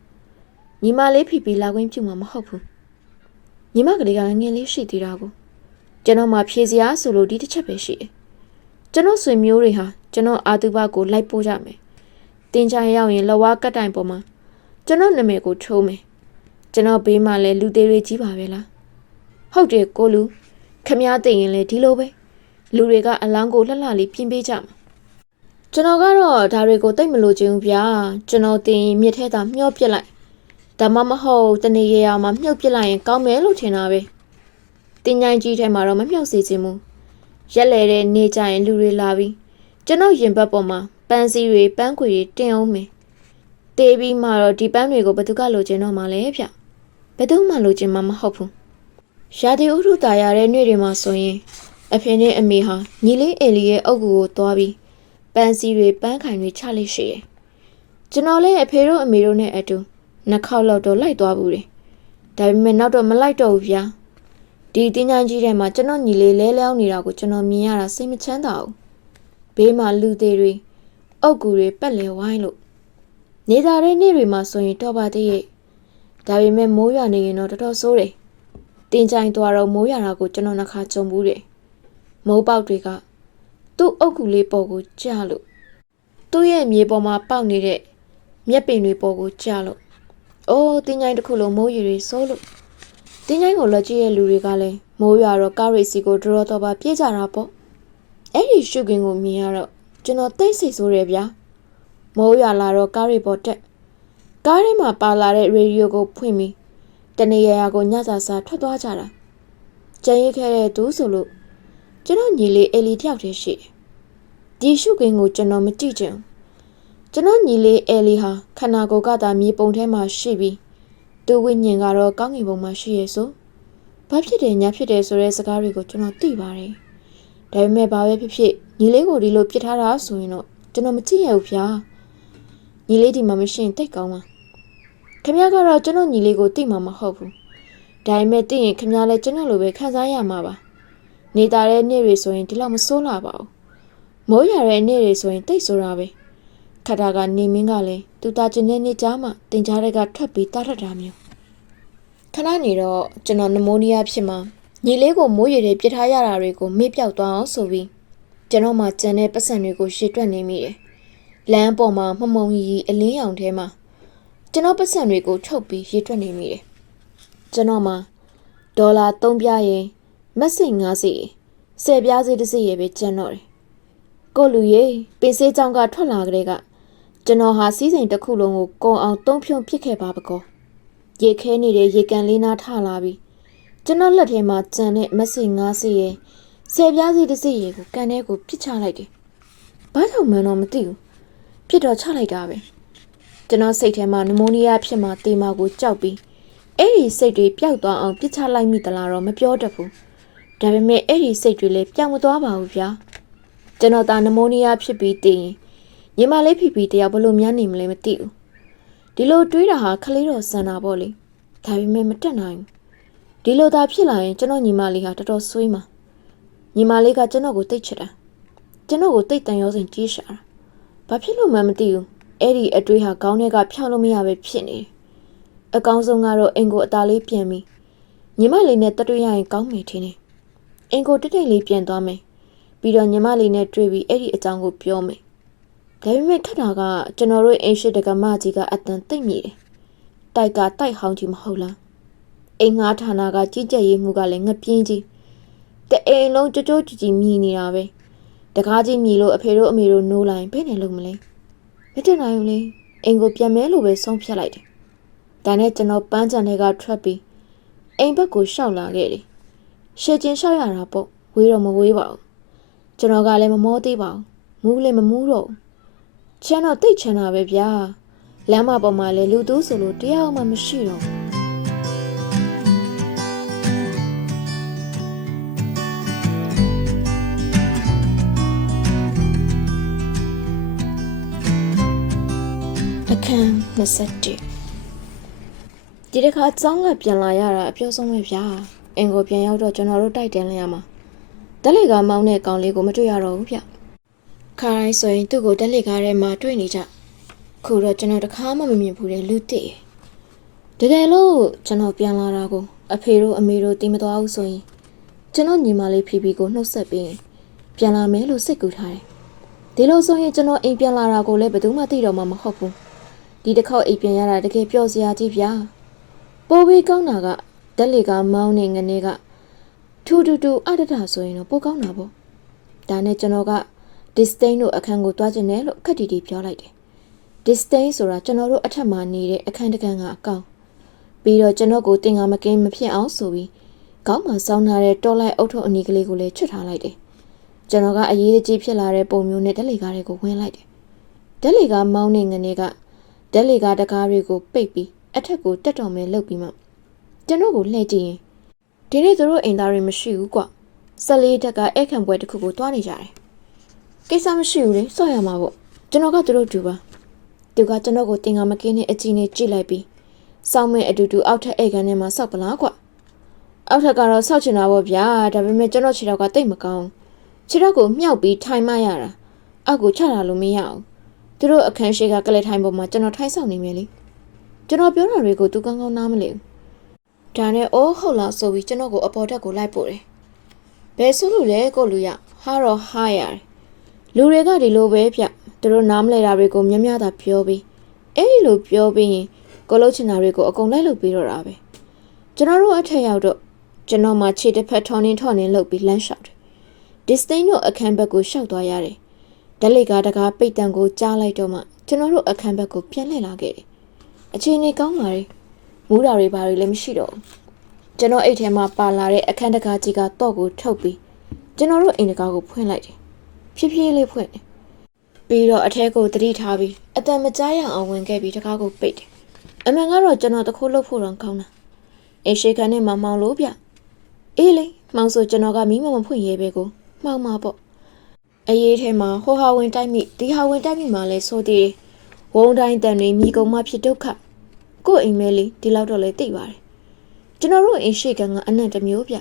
ညီမလေးဖိလာခွင့်ပြုမှာမဟုတ်ဘူးညီမကလေးကငယ်လေးရှိသေးတာကိုကျွန်တော်မှဖြေစရာဆိုလို့ဒီတစ်ချက်ပဲရှိတယ်ကျွန်တော်ဆွေမျိုးတွေဟာကျွန်တော်အာတုဘကိုလိုက်ပို့ကြမယ်တင်ချာရောက်ရင်လဝါကတ်တိုင်ပေါ်မှာကျွန်တော်နာမည်ကိုထိုးမယ်ကျွန်တော်ဘေးမှာလဲလူသေးတွေကြီးပါပဲလားဟုတ်တယ်ကိုလူ ခမည်းသိရင်လေဒီလိုပဲလူတွေကအလောင်းကိုလှလှလေးပြင်ပေးကြမှာကျွန်တော်ကတော့ဒါတွေကိုတိတ်မလို့ခြင်းဗျာကျွန်တော်တင်မြစ်ထဲသာမျောပစ်လိုက်ဒါမှမဟုတ်တနေရရမှာမြုပ်ပစ်လိုက်ရင်ကောင်းမယ်လို့ထင်တာပဲတင်ញိုင်းကြီးထဲမှာတော့မမြုပ်စေချင်ဘူးရက်လေတဲ့နေကြရင်လူတွေလာပြီးကျွန်တော်ရင်ဘတ်ပေါ်မှာပန်းစည်းတွေပန်းခွေတွေတင်အောင်မယ်တေးပြီးမှတော့ဒီပန်းတွေကိုဘယ်သူကလိုချင်တော့မှလဲဗျဘယ်သူမှလိုချင်မှမဟုတ်ဘူးရာသီဥတုတာရတဲ့နေ့တွေမှာဆိုရင်အဖေနဲ့အမေဟာညီလေးအေလီရဲ့အုပ်ကူကိုသွားပြီးပန်းစည်းတွေပန်းခိုင်တွေချလိရှိတယ်ကျွန်တော်လည်းအဖေတို့အမေတို့နဲ့အတူနှစ်ခေါက်လောက်တော့လိုက်သွားဘူးတယ်ဒါပေမဲ့နောက်တော့မလိုက်တော့ဘူးဗျာဒီတင်းချိုင်းကြီးထဲမှာကျွန်တော်ညီလေးလဲလျောင်းနေတာကိုကျွန်တော်မြင်ရတာစိတ်မချမ်းသာဘူးဘေးမှာလူသေးတွေအုပ်ကူတွေပက်လဲဝိုင်းလို့နေသားတဲ့နေ့တွေမှာဆိုရင်တော့ပါသေးရဲ့ဒါပေမဲ့မိုးရွာနေရင်တော့တော်တော်ဆိုးတယ်တင်းချိုင်းသွားတော့မိုးရွာတာကိုကျွန်တော်နှခါကြုံဘူးတယ်မိုးပေါက်တွေကသူ့အုပ်ကူလေးပေါ်ကိုကျလို့သူ့ရဲ့မြေပေါ်မှာပေါက်နေတဲ့မြက်ပင်တွေပေါ်ကိုကျလို့အိုးတင်းချိုင်းတစ်ခုလုံးမိုးရေတွေစိုးလို့တင်းချိုင်းကိုလက်ကြည့်ရဲ့လူတွေကလည်းမိုးရွာတော့ကားရိတ်စီကိုဒရောတော့ပါပြေးကြတာပေါ့အဲ့ဒီရှုကင်းကိုမြင်ရတော့ကျွန်တော်သိစိတ်ဆိုးတယ်ဗျာမိုးရွာလာတော့ကားရိတ်ပေါ်တက်ကားထဲမှာပါလာတဲ့ရေဒီယိုကိုဖွင့်ပြီးတနေရရာကိုညစာစားထွက်သွားကြတာကြံရိတ်ခဲ့တဲ့သူဆိုလို့ကျွန်တော်ညီလေးအေလီတယောက်တည်းရှိတယ်ဒီရှုကင်းကိုကျွန်တော်မကြည့်ချင်ကျွန်တော်ညီလေးအေလီဟာခန္ဓာကိုယ်ကသာမြေပုံထဲမှာရှိပြီးသူဝိညာဉ်ကတော့ကောင်းကင်ဘုံမှာရှိရဲ့ဆိုဘာဖြစ်တယ်ညာဖြစ်တယ်ဆိုတဲ့စကားတွေကိုကျွန်တော်သိပါတယ်ဒါပေမဲ့ဘာပဲဖြစ်ဖြစ်ညီလေးကိုဒီလိုပြစ်ထားတာဆိုရင်တော့ကျွန်တော်မကြည့်ရဘူးဗျာညီလေးဒီမှာမရှိရင်တိတ်ကောင်းပါခင်ဗျားကတော့ကျွန်တော်ညီလေးကိုသိမှာမဟုတ်ဘူးဒါပေမဲ့သိရင်ခင်ဗျားလည်းကျွန်တော်လိုပဲခံစားရမှာပါနေသားတဲ့နေ့တွေဆိုရင်ဒီလောက်မဆိုးလာပါဘူးမိုးရွာတဲ့နေ့တွေဆိုရင်တိတ်ဆိုတာပဲခတာကနေမင်းကလည်းသူတာကျင်တဲ့နေ့ကြားမှာတင်ကြားတဲ့ကထွက်ပြီးတားထတာမျိုးခဏနေတော့ကျွန်တော်နမိုးနီးယားဖြစ်မှာညီလေးကိုမိုးရေတွေပြစ်ထားရတာတွေကိုမေ့ပြောက်သွားအောင်ဆိုပြီးကျွန်တော်မှကြံတဲ့ပတ်စံတွေကိုရှည်တွက်နေမိတယ်လမ်းပေါ်မှာမမုံကြီးအလင်းရောင်ထဲမှာကျွန်တော်ပတ်စံတွေကိုထုတ်ပြီးရေတွက်နေမိတယ်ကျွန်တော်မှဒေါ်လာ3ပြားရင်မက်စိတ်9စီ10ပြားစီတစ်စီရေပဲကျန်တော့တယ်ကိုလူရေပင်စေးကြောင်ကထွက်လာကြတဲ့ကကျွန်တော်ဟာစီးစိမ်တစ်ခုလုံးကိုကုံအောင်သုံးဖြုံပစ်ခဲ့ပါပကောရေခဲနေတဲ့ရေကန်လေးနားထလာပြီးကျွန်တော်လက်ထဲမှာကြံတဲ့မက်စိတ်9စီရေ10ပြားစီတစ်စီရေကိုကန်ထဲကိုပစ်ချလိုက်တယ်ဘာကြောင့်မှန်းတော့မသိဘူးပြစ်တော့ချလိုက်တာပဲကျွန်တော်စိတ်ထဲမှာနမိုးနီးယားဖြစ်မှတေမာကိုကြောက်ပြီးအဲ့ဒီစိတ်တွေပျောက်သွားအောင်ပြစ်ချလိုက်မိသလားတော့မပြောတတ်ဘူးဒါပေမဲ့အဲ့ဒီစိတ်တွေလည်းပျောက်မသွားပါဘူးဗျာကျွန်တော်သာနမိုးနီးယားဖြစ်ပြီးတည်ရင်ညီမလေးဖြစ်ပြီးတယောက်ဘလို့များနေမလဲမသိဘူးဒီလိုတွေးတာဟာခလေးတော်စံတာပေါ့လေဒါပေမဲ့မတက်နိုင်ဘူးဒီလိုသာဖြစ်လာရင်ကျွန်တော်ညီမလေးဟာတော်တော်ဆွေးမှာညီမလေးကကျွန်တော်ကိုတိတ်ချစ်တာကျွန်တော်ကိုတိတ်တန်ရောစင်ကြီးရှာတာဘာဖြစ်လို့မှမသိဘူးအဲ့ဒီအတွေးဟာခေါင်းထဲကဖြောင်းလို့မရပဲဖြစ်နေတယ်အကောင်းဆုံးကတော့အင်ကိုအသားလေးပြန်ပြီးညီမလေးနဲ့တတွေ့ရရင်ကောင်းမယ်ထင်တယ်အင်ကိုတိတ်တိတ်လေးပြန်သွားမယ်ပြီးတော့ညီမလေးနဲ့တွေ့ပြီးအဲ့ဒီအကြောင်းကိုပြောမယ်ဒါပေမဲ့ခက်တာကကျွန်တော်တို့အင်ရှိတကမကြီးကအတန်သိမ့်မိတယ်တိုက်ကတိုက်ဟောင်းကြီးမဟုတ်လားအင်ငါဌာနကကြီးကြပ်ရေးမှုကလည်းငပြင်းကြီးတအိမ်လုံးကြိုးကြိုးကြည်ကြည်မြည်နေတာပဲတကားကြီးမြည်လို့အဖေတို့အမေတို့နိုးလိုက်ဘယ်နဲ့လုံးမလဲမတင်နိုင်ဘူးလေအင်ကိုပြန်မဲလို့ပဲဆုံးဖြတ်လိုက်တယ်ဒါနဲ့ကျွန်တော်ပန်းချန်တွေကထွက်ပြီးအိမ်ဘက်ကိုရှောက်လာခဲ့တယ်ရှေ့ချင်းရှောက်ရတာပေါ့ဝေးတော့မဝေးပါဘူးကျွန်တော်ကလည်းမမောသေးပါဘူးမူးလည်းမမူးတော့ချမ်းတော့တိတ်ချမ်းတာပဲဗျာလမ်းမပေါ်မှာလည်းလူသူဆိုလို့တရားမှမရှိတော့အခန်း21ဒီတစ်ခါကျောင်းကပြန်လာရတာအပြောဆုံးပဲဗျာအင်ကိုပြန်ရောက်တော့ကျွန်တော်တို့တိုက်တန်းလိုက်ရမှာတက်လေကမောင်းတဲ့ကောင်လေးကိုမတွေ့ရတော့ဘူးဗျခါတိုင်းဆိုရင်သူ့ကိုတက်လေကားထဲမှာတွေ့နေကြခုတော့ကျွန်တော်တခါမှမမြင်ဘူးတဲ့လူတိတကယ်လို့ကျွန်တော်ပြန်လာတာကိုအဖေတို့အမေတို့တီးမသွားဘူးဆိုရင်ကျွန်တော်ညီမလေးဖီဖီကိုနှုတ်ဆက်ပြီးပြန်လာမယ်လို့စိတ်ကူထားတယ်ဒီလိုဆိုရင်ကျွန်တော်အိမ်ပြန်လာတာကိုလည်းဘယ်သူမှသိတော့မှမဟုတ်ဘူးဒီတစ်ခေါက်အိမ်ပြန်ရတာတကယ်ပျော်စရာကြီးဗျာပိုးပြီးကောင်းတာကတက်လေကမောင်းနေငနေက ထူတူတူအတတဆိုရင်တော့ပိုကောင်းတာပေါ့ဒါနဲ့ကျွန်တော်က disdain တို့အခန်းကိုတွားကျင်တယ်လို့ခက်တီတီပြောလိုက်တယ် disdain ဆိုတာကျွန်တော်တို့အထက်မှာနေတဲ့အခန်းတစ်ခန်းကအကောင်ပြီးတော့ကျွန်တော်ကိုတင်ငါမကင်းမဖြစ်အောင်ဆိုပြီးခေါင်းမှာစောင်းထားတဲ့တော်လိုက်အုတ်ထုပ်အနီးကလေးကိုလည်းချွတ်ထားလိုက်တယ်ကျွန်တော်ကအရေးကြီးဖြစ်လာတဲ့ပုံမျိုးနဲ့ဓလေကားတွေကိုဝင်လိုက်တယ်ဓလေကားမောင်းနေငနေကဓလေကားတကားတွေကိုပိတ်ပြီးအထက်ကိုတက်တော်မဲလှုပ်ပြီးမှကျွန်တော်ကိုလှည့်ကြည့်ရင်ဒီနေ့သူတို့အိမ်သားတွေမရှိဘူးကွ14တက်ကဧကန်ပွဲတစ်ခုကိုတွားနေကြတယ်ကိစ္စမရှိဘူးလေစော့ရမှာပေါ့ကျွန်တော်ကသူတို့တူပါသူကကျွန်တော်ကိုတင်ငါမကင်းတဲ့အကြည့်နဲ့ကြည့်လိုက်ပြီးစောင်းမဲ့အတူတူအောက်ထက်ဧကန်ထဲမှာစောက်ပလားကွအောက်ထက်ကတော့စောက်ချင်တာပေါ့ဗျာဒါပေမဲ့ကျွန်တော်ခြေထောက်ကတိတ်မကောင်းခြေထောက်ကိုမြှောက်ပြီးထိုင်မှရတာအောက်ကိုချတာလို့မရအောင်သူတို့အခန်းရှိကကလေးထိုင်ပေါ်မှာကျွန်တော်ထိုင်ဆောင်နေမယ်လေကျွန်တော်ပြောတာတွေကိုသူကောင်းကောင်းနားမလည်ဘူးဒါနဲ့အိုးဟုတ်လားဆိုပြီးကျွန်တော်ကိုအပေါ်တက်ကိုလိုက်ပို့တယ်ဘယ်ဆိုလို့လဲကိုလူရဟာတော့ဟာရတယ်လူတွေကဒီလိုပဲဗျသူတို့နားမလဲတာတွေကိုမြများသာပြောပြီးအဲ့ဒီလိုပြောပြီးရင်ကိုလှုပ်ချင်တာတွေကိုအကုန်လိုက်လုပ်ပြီးတော့တာပဲကျွန်တော်တို့အထက်ရောက်တော့ကျွန်တော်မှခြေတစ်ဖက်ထောင်းနေလှုပ်ပြီးလမ်းလျှောက်တယ် disdain တို့အခန်းဘက်ကိုရှောက်သွားရတယ်ဓလေကားတကားပိတ်တန်ကိုကြားလိုက်တော့မှကျွန်တော်တို့အခန်းဘက်ကိုပြန်လှည့်လာခဲ့တယ်အခြေအနေကောင်းပါလေမူးတာတွေဘာတွေလည်းမရှိတော့ဘူးကျွန်တော်အိတ်ထဲမှာပါလာတဲ့အခန်းတကားကြီးကတော့ကိုထုတ်ပြီးကျွန်တော်တို့အိမ်တကားကိုဖွင့်လိုက်တယ်ဖြည်းဖြည်းလေးဖွင့်တယ်ပြီးတော့အထဲကိုသတိထားပြီးအတန်မကြားရအောင်ဝင်ခဲ့ပြီးတကားကိုပိတ်တယ်အမှန်ကတော့ကျွန်တော်တခိုးလုပ်ဖို့တော့ကောင်းတာအိမ်ရှိခန်းနဲ့မှမောင်လို့ဗျအေးလေမောင်ဆိုကျွန်တော်ကမီးမဖွင့်ရဲပဲကိုမှောင်မှာပေါ့အရေးထဲမှာဟိုဟာဝင်တိုက်မိဒီဟာဝင်တိုက်မိမှလဲဆိုသေးတယ်ဝုံတိုင်းတန်တွေမိကုံမှဖြစ်ဒုက္ခကို့အိမ်မဲလေးဒီလောက်တော့လဲသိပါတယ်ကျွန်တော်တို့အိမ်ရှိကန်ကအနံ့တစ်မျိုးဗ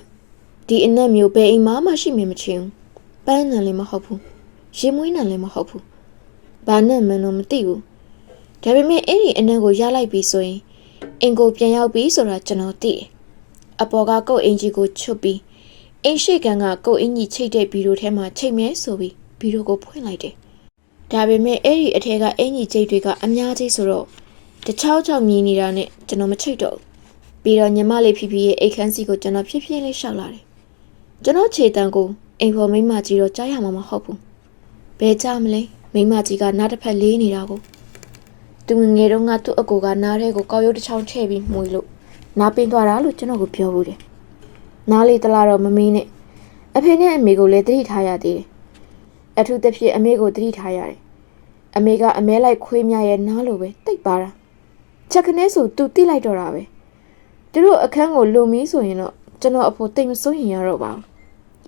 ျဒီအနံ့မျိုးဘယ်အိမ်မှရှိမှမချင်းပန်းနံလည်းမဟုတ်ဘူးရေမွေးနံလည်းမဟုတ်ဘူးဘာနဲ့မှန်းတော့မသိဘူးဒါပေမဲ့အဲ့ဒီအနံ့ကိုရလိုက်ပြီဆိုရင်အင်ကိုပြန်ရောက်ပြီဆိုတာကျွန်တော်သိတယ်အပေါ်ကကို့အင်ကြီးကိုချွတ်ပြီးအိမ်ရှိကန်ကကို့အင်ကြီးချိတ်တဲ့ဗီဒီယိုထဲမှာချိတ်မဲဆိုပြီးဗီဒီယိုကိုဖွင့်လိုက်တယ်ဒါပေမဲ့အဲ့ဒီအထက်ကအင်ကြီးချိတ်တွေကအများကြီးဆိုတော့တချောက်ချောက်မြည်နေတာနဲ့ကျွန်တော်မချိတ်တော့ပြီးတော့ညီမလေးဖီဖီရဲ့အိတ်ခန်းစီကိုကျွန်တော်ဖြည်းဖြည်းလေးရှောက်လာတယ်ကျွန်တော်ခြေတန်းကိုအိမ်ပေါ်မိမကြီးတော့ကြားရမှာမဟုတ်ဘူးဘယ်ကြမလဲမိမကြီးကနားတစ်ဖက်လေးနေတာကိုသူငယ်တုန်းကသူ့အကိုကနားထဲကိုကောက်ရုပ်တစ်ချောင်းထည့်ပြီးမှုလို့နားပင်းသွားတာလို့ကျွန်တော်ကိုပြောဘူးတယ်နားလေးတလားတော့မမင်းနဲ့အဖေနဲ့အမေကိုလည်းတတိထားရသေးတယ်အထူးသဖြင့်အမေကိုတတိထားရတယ်အမေကအမဲလိုက်ခွေးမြရဲ့နားလိုပဲတိတ်ပါတာချက်ခနဲဆိုသူတိလိုက်တော့တာပဲသူတို့အခန်းကိုလုံမီးဆိုရင်တော့ကျွန်တော်အဖို့တိတ်မစိုးရင်ရတော့ပါဘူး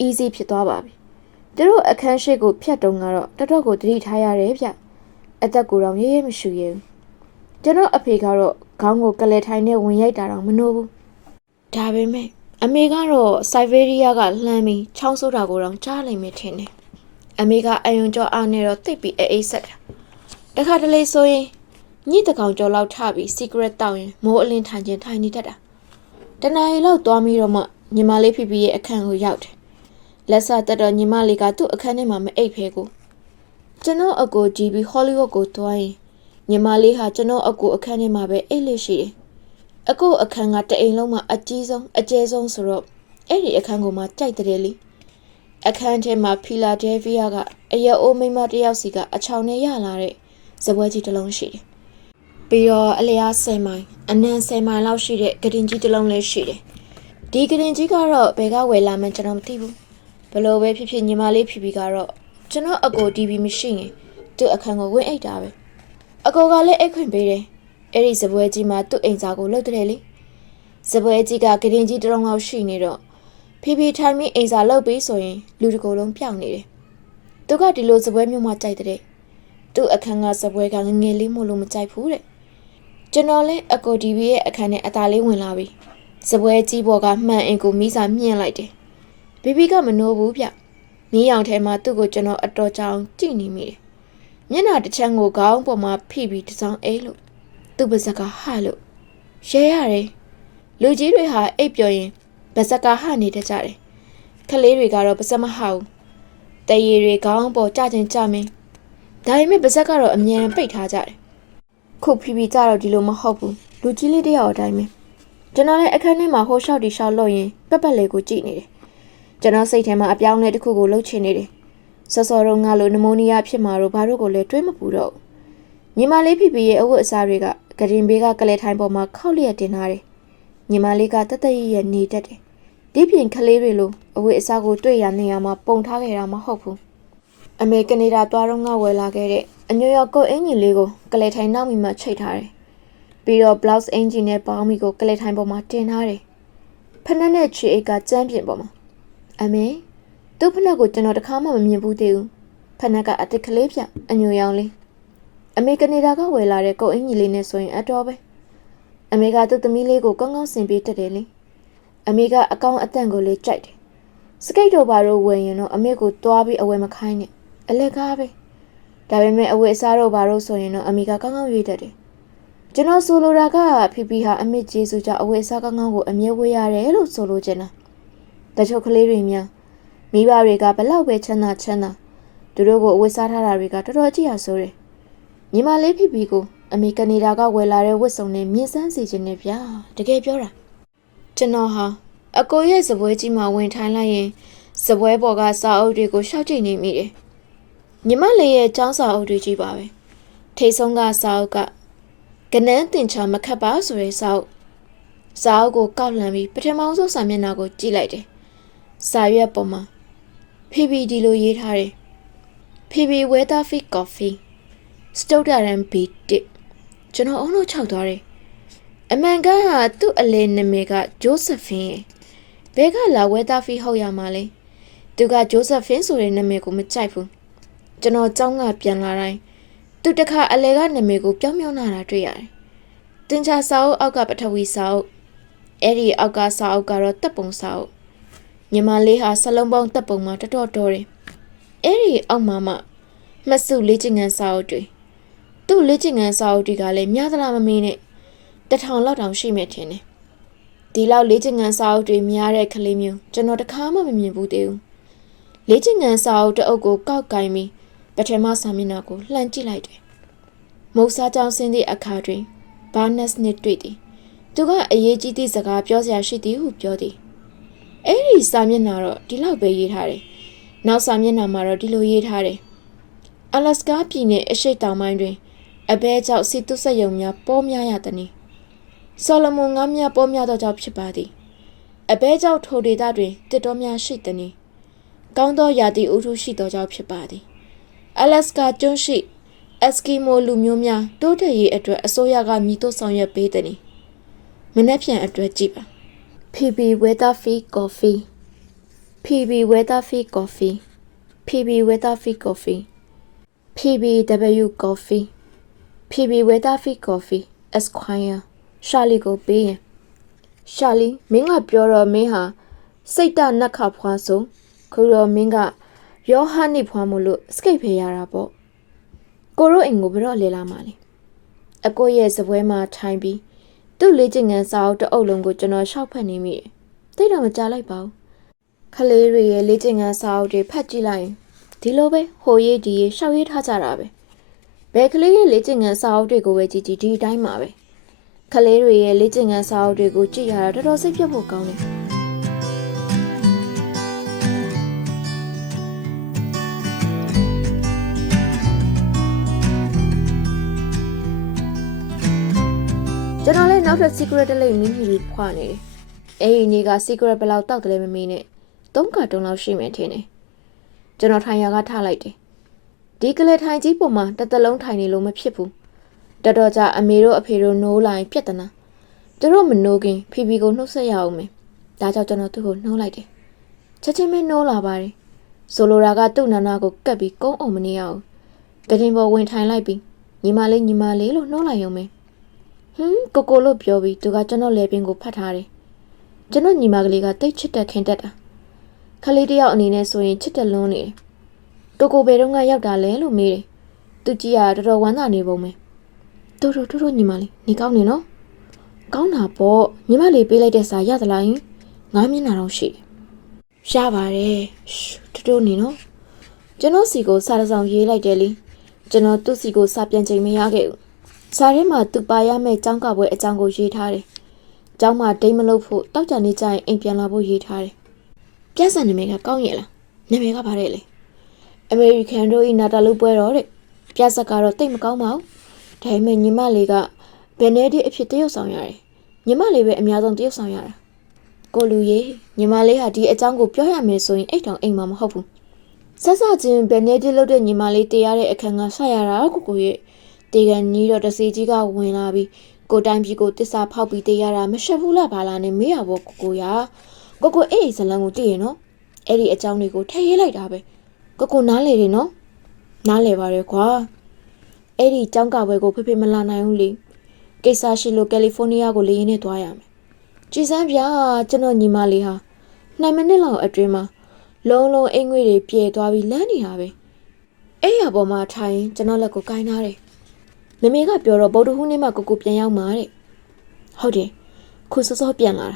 easy ဖြစ်သွားပါပြီသူတို့အခန်းရှိကိုဖြတ်တုံကတော့တော်တော်ကိုတတိထားရတယ်ဗျအသက်ကိုတော့ရေးမရှိရဘူးကျွန်တော်အဖေကတော့ခေါင်းကိုကလဲထိုင်နဲ့ဝင်ရိုက်တာတော့မနှိုးဘူးဒါပေမဲ့အမေကတော့စိုက်ဗေးရီးယားကလှမ်းပြီးချောင်းဆိုးတာကိုတော့ကြားလိုက်မိထင်တယ်အမေကအယုံကြောအားနဲ့တော့တိတ်ပြီးအေးဆက်တာတခါတလေဆိုရင်ညစ်တကောင်ကြောလောက်ထပြီး secret တောက်ရင်မိုးအလင်းထိုင်ခြင်းထိုင်နေတတ်တာတနာရီလောက်သွားပြီးတော့မှညီမလေးဖီဖီရဲ့အခန်းကိုရောက်တယ်လက်ဆက်တက်တော့ညီမလေးကသူ့အခန်းထဲမှာမအိပ်ဖဲကိုကျွန်တော်အကိုကြီးပြီးဟောလိဝုဒ်ကိုသွားရင်ညီမလေးဟာကျွန်တော်အကိုအခန်းထဲမှာပဲအိပ်လို့ရှိတယ်အကိုအခန်းကတအိမ်လုံးမှာအကြီးဆုံးအကျယ်ဆုံးဆိုတော့အဲ့ဒီအခန်းကိုမှကြိုက်တယ်လေအခန်းထဲမှာဖီလာဒဲဗီးယားကအရက်အိုးမိန်းမတယောက်စီကအချောင်နဲ့ရလာတဲ့ဇပွဲကြီးတစ်လုံးရှိတယ်ပြီးတော့အလျား10မိုင်အနံ10မိုင်လောက်ရှိတဲ့ဂရင်ကြီးတစ်လုံးလည်းရှိတယ်ဒီဂရင်ကြီးကတော့ဘယ်ကဝယ်လာမှန်းကျွန်တော်မသိဘူးဘလို့ပဲဖြစ်ဖြစ်ညီမလေးဖီဖီကတော့ကျွန်တော်အကိုတီဗီမရှိရင်သူ့အခန်းကိုဝင်အိတ်တာပဲအကိုကလည်းအိတ်ခွင့်ပေးတယ်အဲ့ဒီဇပွဲကြီးမှာသူ့အိမ်စာကိုလှုပ်တယ်လေဇပွဲကြီးကဂရင်ကြီးတစ်လုံးလောက်ရှိနေတော့ဖီဖီထိုင်ပြီးအိမ်စာလှုပ်ပြီးဆိုရင်လူတစ်ကိုယ်လုံးပြောင်းနေတယ်သူကဒီလိုဇပွဲမျိုးမှကြိုက်တဲ့သူ့အခန်းကဇပွဲကငငယ်လေးမို့လို့မကြိုက်ဘူးတဲ့ကျွန်တော်လည်းအကိုတီဗီရဲ့အခန်းနဲ့အသားလေးဝင်လာပြီဇပွဲကြီးပေါ်ကမှန်အင်ကိုမိစာမြင့်လိုက်တယ်ဘီဘီကမနှိုးဘူးဗျမီးရောင်ထဲမှာသူ့ကိုကျွန်တော်အတော်ကြောင်ကြည့်နေမိတယ်မျက်နှာတစ်ချမ်းကိုခေါင်းပေါ်မှာဖိပြီးတစ်စောင်းအိတ်လို့သူ့ပါဇက်ကဟလို့ရဲရတယ်လူကြီးတွေဟာအိပ်ပျော်ရင်ပါဇက်ကဟနေတတ်ကြတယ်ခလေးတွေကတော့ပါဇက်မဟဘူးတရေတွေခေါင်းပေါ်ကြချင်းကြမင်းဒါပေမဲ့ပါဇက်ကတော့အမြဲပိတ်ထားကြတယ်ခုဖီဖီကြတော့ဒီလိုမဟုတ်ဘူးလူကြီးလေးတယောက်အတိုင်းပဲကျွန်တော်လည်းအခန်းထဲမှာဟိုလျှောက်တီလျှောက်လို့ရင်ပက်ပက်လေးကိုကြည့်နေတယ် ကျွန်တော်စိတ်ထဲမှာအပြောင်းလဲတစ်ခုကိုလှုပ်ချင်နေတယ်စောစောတော့ငါလိုနမိုးနီးယားဖြစ်မှာတော့ဘာလို့ကိုလဲတွေးမပူတော့ညီမလေးဖိရဲ့အဝတ်အစားတွေကကရင်ဘေးကကလေးထိုင်းပေါ်မှာခောက်လျက်တင်ထားတယ်ညီမလေးကတသက်ရရဲ့နေတတ်တယ်ဒီပြင်ကလေးတွေလိုအဝတ်အစားကိုတွေ့ရနေရမှာပုံထားခဲ့တာမဟုတ်ဘူးအမေကနေဒါသွားတော့ငါဝယ်လာခဲ့တဲ့အညွယောက်ကိုအင်ဂျင်လေးကိုကလေးထိုင်းနောက်မိမှချိတ်ထားတယ်ပြီးတော့ blouse အင်ဂျင်နဲ့ပေါင်းမိကိုကလေးထိုင်းပေါ်မှာတင်ထားတယ်ဖက်နဲ့ချီအိတ်ကကျန်းပြင်ပေါ်မှာအမေသူ့ဖက်ကိုကျွန်တော်တခါမှမမြင်ဘူးသေးဘူးဖက်ကအတစ်ကလေးပြအညွယောင်လေးအမေကနေဒါကဝယ်လာတဲ့ကိုအင်ဂျင်လေးနဲ့ဆိုရင်အတော်ပဲအမေကသူ့သမီးလေးကိုကောင်းကောင်းဆင်ပေးတတ်တယ်လေအမေကအကောင်အတန့်ကိုလေးကြိုက်တယ်စကိတ်တို့ဘာလို့ဝယ်ရင်တော့အမေကိုတွားပြီးအဝယ်မခိုင်းနဲ့အလက်ကားပဲဒါပေမဲ့အဝယ်အစားတို့ဘာလို့ဆိုရင်တော့အမေကကောင်းကောင်းရွေးတတ်တယ်ကျွန်တော်ဆိုလိုတာကဖီဖီဟာအမေကျေးဇူးကြောင့်အဝယ်အစားကောင်းကောင်းကိုအမြဲဝယ်ရတယ်လို့ဆိုလိုချင်တာတချို့ကလေးတွေများမိဘတွေကဘလောက်ပဲချမ်းသာသူတို့ကိုအဝယ်စားထားတာတွေကတော်တော်ကြည့်ရဆိုတယ်ညီမလေးဖီဖီကိုအမေကနေဒါကဝယ်လာတဲ့ဝတ်စုံနဲ့မြင်ဆန်းစီခြင်းနဲ့ဗျာတကယ်ပြောတာကျွန်တော်ဟာအကိုရဲ့စပွဲကြီးမှာဝင်ထိုင်လိုက်ရင်စပွဲပေါ်ကစာအုပ်တွေကိုရှောက်ကြည့်နေမိတယ်ညီမလေးရဲ့ကျောင်းစာအုပ်တွေကြီးပါပဲထိတ်ဆုံးကစာအုပ်ကကနန်းတင်ချာမခတ်ပါဆိုတဲ့စာအုပ်ကိုကောက်လှမ်းပြီးပထမဆုံးစာမျက်နှာကိုကြည့်လိုက်တယ်စာရွက်ပေါ်မှာဖေဘီဒီလိုရေးထားတယ်ဖေဘီဝဲသားဖီကော်ဖီစတုတ်တရန်ဘီတစ်ကျွန်တော်အုံလို့ခြောက်သွားတယ်အမှန်ကသူ့အလေနာမည်ကဂျိုးဆက်ဖင်းဘဲကလာဝဲသားဖီဟုတ်ရမှာလဲသူကဂျိုးဆက်ဖင်းဆိုတဲ့နာမည်ကိုမကြိုက်ဘူးကျွန်တော်ကျောင်းကပြန်လာတိုင်းသူတခါအလေကနာမည်ကိုပြောင်းပြောင်းလာတာတွေ့ရတယ်တင်ချာစာအုပ်အောက်ကပထဝီစာအုပ်အဲ့ဒီအောက်ကစာအုပ်ကတော့တပ်ပုံစာအုပ်ညီမလေးဟာစလုံးပေါင်းတပ်ပုံမှာတော်တော်တယ်အဲ့ဒီအောက်မှာမှတ်စုလေ့ကျင့်ခန်းစာအုပ်တွေသူ့လေ့ကျင့်ခန်းစာအုပ်တွေကလည်းများသလားမမေးနဲ့1000လောက်တောင်ရှိမယ်ထင်တယ်ဒီလောက်လေ့ကျင့်ခန်းစာအုပ်တွေများတဲ့ကလေးမျိုးကျွန်တော်တခါမှမမြင်ဘူးသေးဘူးလေ့ကျင့်ခန်းစာအုပ်တစ်အုပ်ကိုကောက်ကင်ပြီးပထမစာမျက်နှာကိုလှမ်းကြည့်လိုက်တယ်မုတ်စားကြောင်ဆင်းသည့်အခါတွင်ဘာနက်နဲ့တွေ့သည်သူကအရေးကြီးသည့်စကားပြောစရာရှိသည်ဟုပြောသည်အဲ့ဒီစာမျက်နှာတော့ဒီလောက်ပဲရေးထားတယ်နောက်စာမျက်နှာမှာတော့ဒီလိုရေးထားတယ်အလက်စကာပြည်နယ်အရှိတောင်ပိုင်းတွင်အဘဲကြောင့်စီတုဆက်ယုံများပေါ်များရသည်။ဆော်လမွန်ငါးများပေါ်များသောကြောင့်ဖြစ်ပါသည်။အဘဲကြောင့်ထိုဒေသတွင်တစ်တော်များရှိသည်။ကောင်းသောရာသီဥတုရှိသောကြောင့်ဖြစ်ပါသည်။အလက်စကာကျွန်းရှိအက်စကီမိုလူမျိုးများတိုးတက်ရေးအတွက်အစိုးရကမြည်တို့ဆောင်ရွက်ပေးသည်။မနေ့ပြန်အတွက်ကြည့်ပါ။ PB Weatherfield Coffee PB Weatherfield Coffee PB Weatherfield Coffee PBW Coffee PB Weatherfield Coffee Esquire ရှာလီကိုပေးရင်ရှာလီမင်းကပြောတော့မင်းဟာစိတ်တနက်ခဖွားဆိုခုတော့မင်းကရောဟနိဖွားမလို့စကိတ်ဖေးရတာပေါ့ကိုရိုအိမ်ကိုဘရော့လေလာမှလေအကိုရဲ့စပွဲမှာထိုင်ပြီးသူ့လေ့ကျင့်ခန်းစာအုပ်တအုပ်လုံးကိုကျွန်တော်ရှောက်ဖတ်နေမိတယ်တိတ်တော့မကြလိုက်ပါဘူးခလေးတွေရဲ့လေ့ကျင့်ခန်းစာအုပ်တွေဖတ်ကြည့်လိုက်ရင်ဒီလိုပဲဟိုရေးဒီရေးရှောက်ရေးထားကြတာပဲဘယ်ကလေးရဲ့လေ့ကျင့်ခန်းစာအုပ်တွေကိုပဲကြည့်ကြည့်ဒီတိုင်းမှာပဲခလေးတွေရဲ့လေ့ကျင့်ခန်းစာအုပ်တွေကိုကြည့်ရတာတော်တော်စိတ်ပြတ်ဖို့ကောင်းတယ်ကျွန်တော်လည်းနောက်ထပ် secret တစ်လေးမိမိပြီးဖွာနေတယ်အဲ့ဒီနေ့က secret ဘယ်လောက်တောက်တယ်လဲမမေးနဲ့3ကာတုံးလောက်ရှိမယ်ထင်တယ်ကျွန်တော်ထိုင်ရာကထလိုက်တယ်ဒီကလေးထိုင်ကြီးပုံမှာတစ်သက်လုံးထိုင်နေလို့မဖြစ်ဘူးတော်တော်ကြာအမေတို့အဖေတို့နိုးလာရင်ပြက်တနာသူတို့မနိုးခင်ဖီဖီကိုနှုတ်ဆက်ရအောင်မယ်ဒါကြောင့်ကျွန်တော်သူ့ကိုနှုတ်လိုက်တယ်ချက်ချင်းပဲနှိုးလာပါတယ်ဆိုလိုတာကသူ့နာနာကိုကပ်ပြီးကုန်းအောင်မနေရအောင်ကတင်ပေါ်ဝင်ထိုင်လိုက်ပြီးညီမလေးလို့နှိုးလိုက်ရုံပဲကိုလို့ပြောပြီးသူကကျွန်တော်လေပင်ကိုဖတ်ထားတယ်ကျွန်တော်ညီမကလေးကတိတ်ချစ်တဲ့ခင်တက်တာခလေးတယောက်အနေနဲ့ဆိုရင်ချစ်တဲ့လွန်းနေတယ်ကိုဘယ်တော့မှရောက်တာလဲလို့မေးတယ်သူကြီးကတော်တော်ဝမ်းသာနေပုံပဲတို့ညီမလေးနေကောင်းနေနော်ကောင်းတာပေါ့ညီမလေးပေးလိုက်တဲ့စာရသလားယင်9မျက်နှာတော့ရှိရပါတယ်တို့နေနော်ကျွန်တော်စီကိုစာတစ်စောင်ရေးလိုက်တယ်လေကျွန်တော်သူ့စီကိုစာပြန်ချိန်မရခဲ့ဘူးစာထဲမှာသူပါရမယ့်ចောင်းကပွဲအကြောင်းကိုရေးထားတယ်ចောင်းမှာဒိတ်မလုပ်ဖို့တောက်ကြနေကြရင်အိမ်ပြန်လာဖို့ရေးထားတယ်ပြ ပြဿနာနာမည်ကကောင်းရဲ့လားနာမည်ကဘာလဲလေအမေရိကန်တို့ဤနာတာလူပွဲတော်တဲ့ပြဿနာကတော့တိတ်မကောင်းပါဘူးဒါပေမဲ့ညီမလေးကဘယ်နဲ့ဒီအဖြစ်တရုပ်ဆောင်ရတယ်ညီမလေးပဲအများဆုံးတရုပ်ဆောင်ရတာကိုလူကြီးညီမလေးဟာဒီအကြောင်းကိုပြောရမယ်ဆိုရင်အိတ်တောင်အိမ်မှာမဟုတ်ဘူးဆက်စချင်းဘယ်နဲ့ဒီလုပ်တဲ့ညီမလေးတရားတဲ့အခန်းကဆက်ရတာကိုရဲ့တေကန်ကြီးတော့တစီကြီးကဝင်လာပြီးကိုတိုင်းပြည်ကိုတစ္ဆာဖောက်ပြီးတရားတာမရှက်ဘူးလားဘာလားနဲ့မေးရဖို့ကိုရကိုအဲ့ဒီဇလန်ကိုတည်ရနော်အဲ့ဒီအကြောင်းတွေကိုထည့်ရေးလိုက်တာပဲကိုနားလေတယ်နော်နားလေပါရဲ့ကွာအဲ့ဒီကျောင်းကပွဲကိုဖေမလာနိုင်ဘူးလေကိစ္စရှိလို့ကယ်လီဖိုးနီးယားကိုလေရင်နဲ့သွားရမယ်ကြည်စမ်းပြကျွန်တော်ညီမလေးဟာ2 မိနစ်လောက်အတွင်းမှာလုံးအိမ်ငွေတွေပြေသွားပြီးလမ်းနေတာပဲအဲ့ရပေါ်မှာထိုင်ကျွန်တော်လက်ကိုကိုင်းထားတယ်မမေကပြောတော့ဗုဒ္ဓဟူးနေ့မှကိုပြန်ရောက်မှာတဲ့ဟုတ်တယ်ခုစောပြန်လာတာ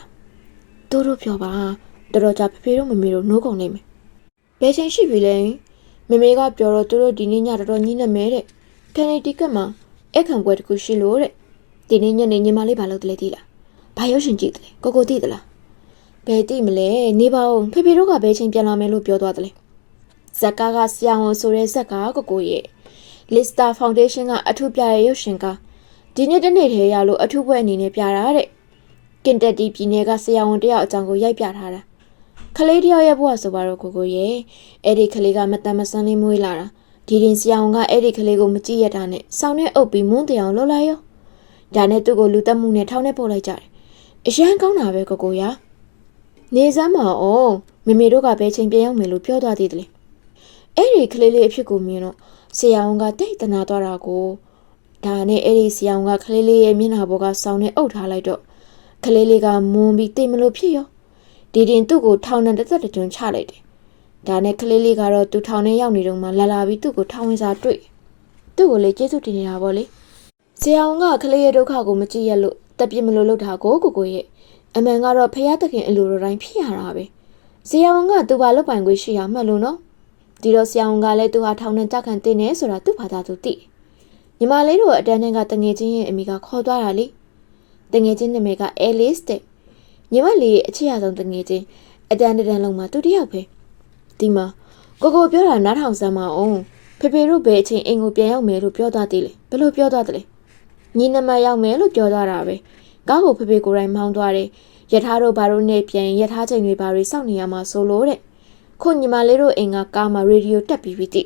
တို့ပြောပါတော်တော်ကြာဖေတို့မမေတို့နိုးကုန်နေမယ်ဘယ်ချိန်ရှိပြီလဲမမေကပြောတော့တို့ဒီနေ့ညတော်တော်ညှိနေမယ်တဲ့ကန်နီတီကမှာအခန့်ပွဲတစ်ခုရှိလို့တဲ့ဒီနေ့ညနေညီမလေးဘာလုပ်တယ်လဲသိလားဘာရုပ်ရှင်ကြည့်တယ်လဲကိုသိသလားဘယ်သိမလဲနေပါဦးဖေတို့ကဘယ်ချိန်ပြန်လာမယ်လို့ပြောသွားတယ်လဲဇက်ကာကဆရာဝန်ဆိုတဲ့ဇက်ကကိုရဲ့ Lister Foundation ကအထူးပြရဲ့ရုပ်ရှင်ကဒီနေ့တနေ့တည်းရလို့အထူးပွဲအနေနဲ့ပြတာတဲ့ကင်တက်တီပြည်နယ်ကဆရာဝန်တယောက်အကြောင်းကိုရိုက်ပြထားတာခလေးတယောက်ရဲ့ဘဝဆိုပါတော့ကိုရဲ့အဲ့ဒီခလေးကမတမ်းမဆန်းလေးမွေးလာတာဒီရင်ဆရာဝန်ကအဲ့ဒီခလေးကိုမကြည့်ရတာနဲ့စောင်းနဲ့အုပ်ပြီးမွန်းတရားလှုပ်လိုက်ရောဒါနဲ့သူ့ကိုလူတက်မှုနဲ့ထောင်းနဲ့ပို့လိုက်ကြတယ်အရန်ကောင်းတာပဲကိုရနေစမ်းမအောင်မမေတို့ကဘယ်ချိန်ပြန်ရောက်မယ်လို့ပြောသွားသေးတယ်အဲ့ဒီခလေးလေးအဖြစ်ကိုမြင်တော့ဆရာဝန်ကတိတ်တနာသွားတာကိုဒါနဲ့အဲ့ဒီဆရာဝန်ကခလေးလေးရဲ့မျက်နှာပေါ်ကစောင်းနဲ့အုပ်ထားလိုက်တော့ခလေးလေးကမွန်းပြီးတိတ်မလို့ဖြစ်ရောဒီတင်သူ့ကိုထောင်နဲ့တစ်သက်တွန်းချလိုက်တယ်ဒါနဲ့ခလေးလေးကတော့သူထောင်ထဲရောက်နေတော့မှလာပြီးသူ့ကိုထောင်ဝင်စာတွေ့သူ့ကိုလေကျေးဇူးတင်နေတာပေါ့လေဆရာဝန်ကခလေးရဲ့ဒုက္ခကိုမကြည့်ရလို့တက်ပြစ်မလို့လုပ်တာကိုရဲ့အမှန်ကတော့ဖယားသခင်အလိုတော်တိုင်းဖြစ်ရတာပဲဆရာဝန်ကသူ့ဘာလုပ်ပိုင်ခွင့်ရှိရမှတ်လို့နော်ဒီတော့ဆရာဝန်ကလည်းသူဟာထောင်နဲ့ကြခံတင်နေဆိုတာသူ့ဘာသာသူသိညီမလေးတို့အတန်းထဲကတငယ်ချင်းရဲ့အမိကခေါ်သွားတာလေတငယ်ချင်းနာမည်ကအဲလစ်တဲ့ညီမလေးရဲ့အချစ်ရဆုံးတငယ်ချင်းအတန်းလုံးမှာသူတယောက်ပဲဒီမှာကိုပြောတာနားထောင်စမ်းမအောင်ဖေတို့ဘယ်အချိန်အိမ်ကိုပြန်ရောက်မယ်လို့ပြောသွားသေးလေဘယ်လိုပြောသွားသလဲညီနမရောက်မယ်လို့ပြောသွားတာပဲကားကိုဖေကိုယ်တိုင်မောင်းသွားတယ်ယထာတို့ဘာလို့နဲ့ပြန်ယထာချိန်တွေဘာတွေစောင့်နေရမှာဆိုလို့တဲ့ခုညီမလေးတို့အိမ်ကကားမှာရေဒီယိုတက်ပြီးသိတယ်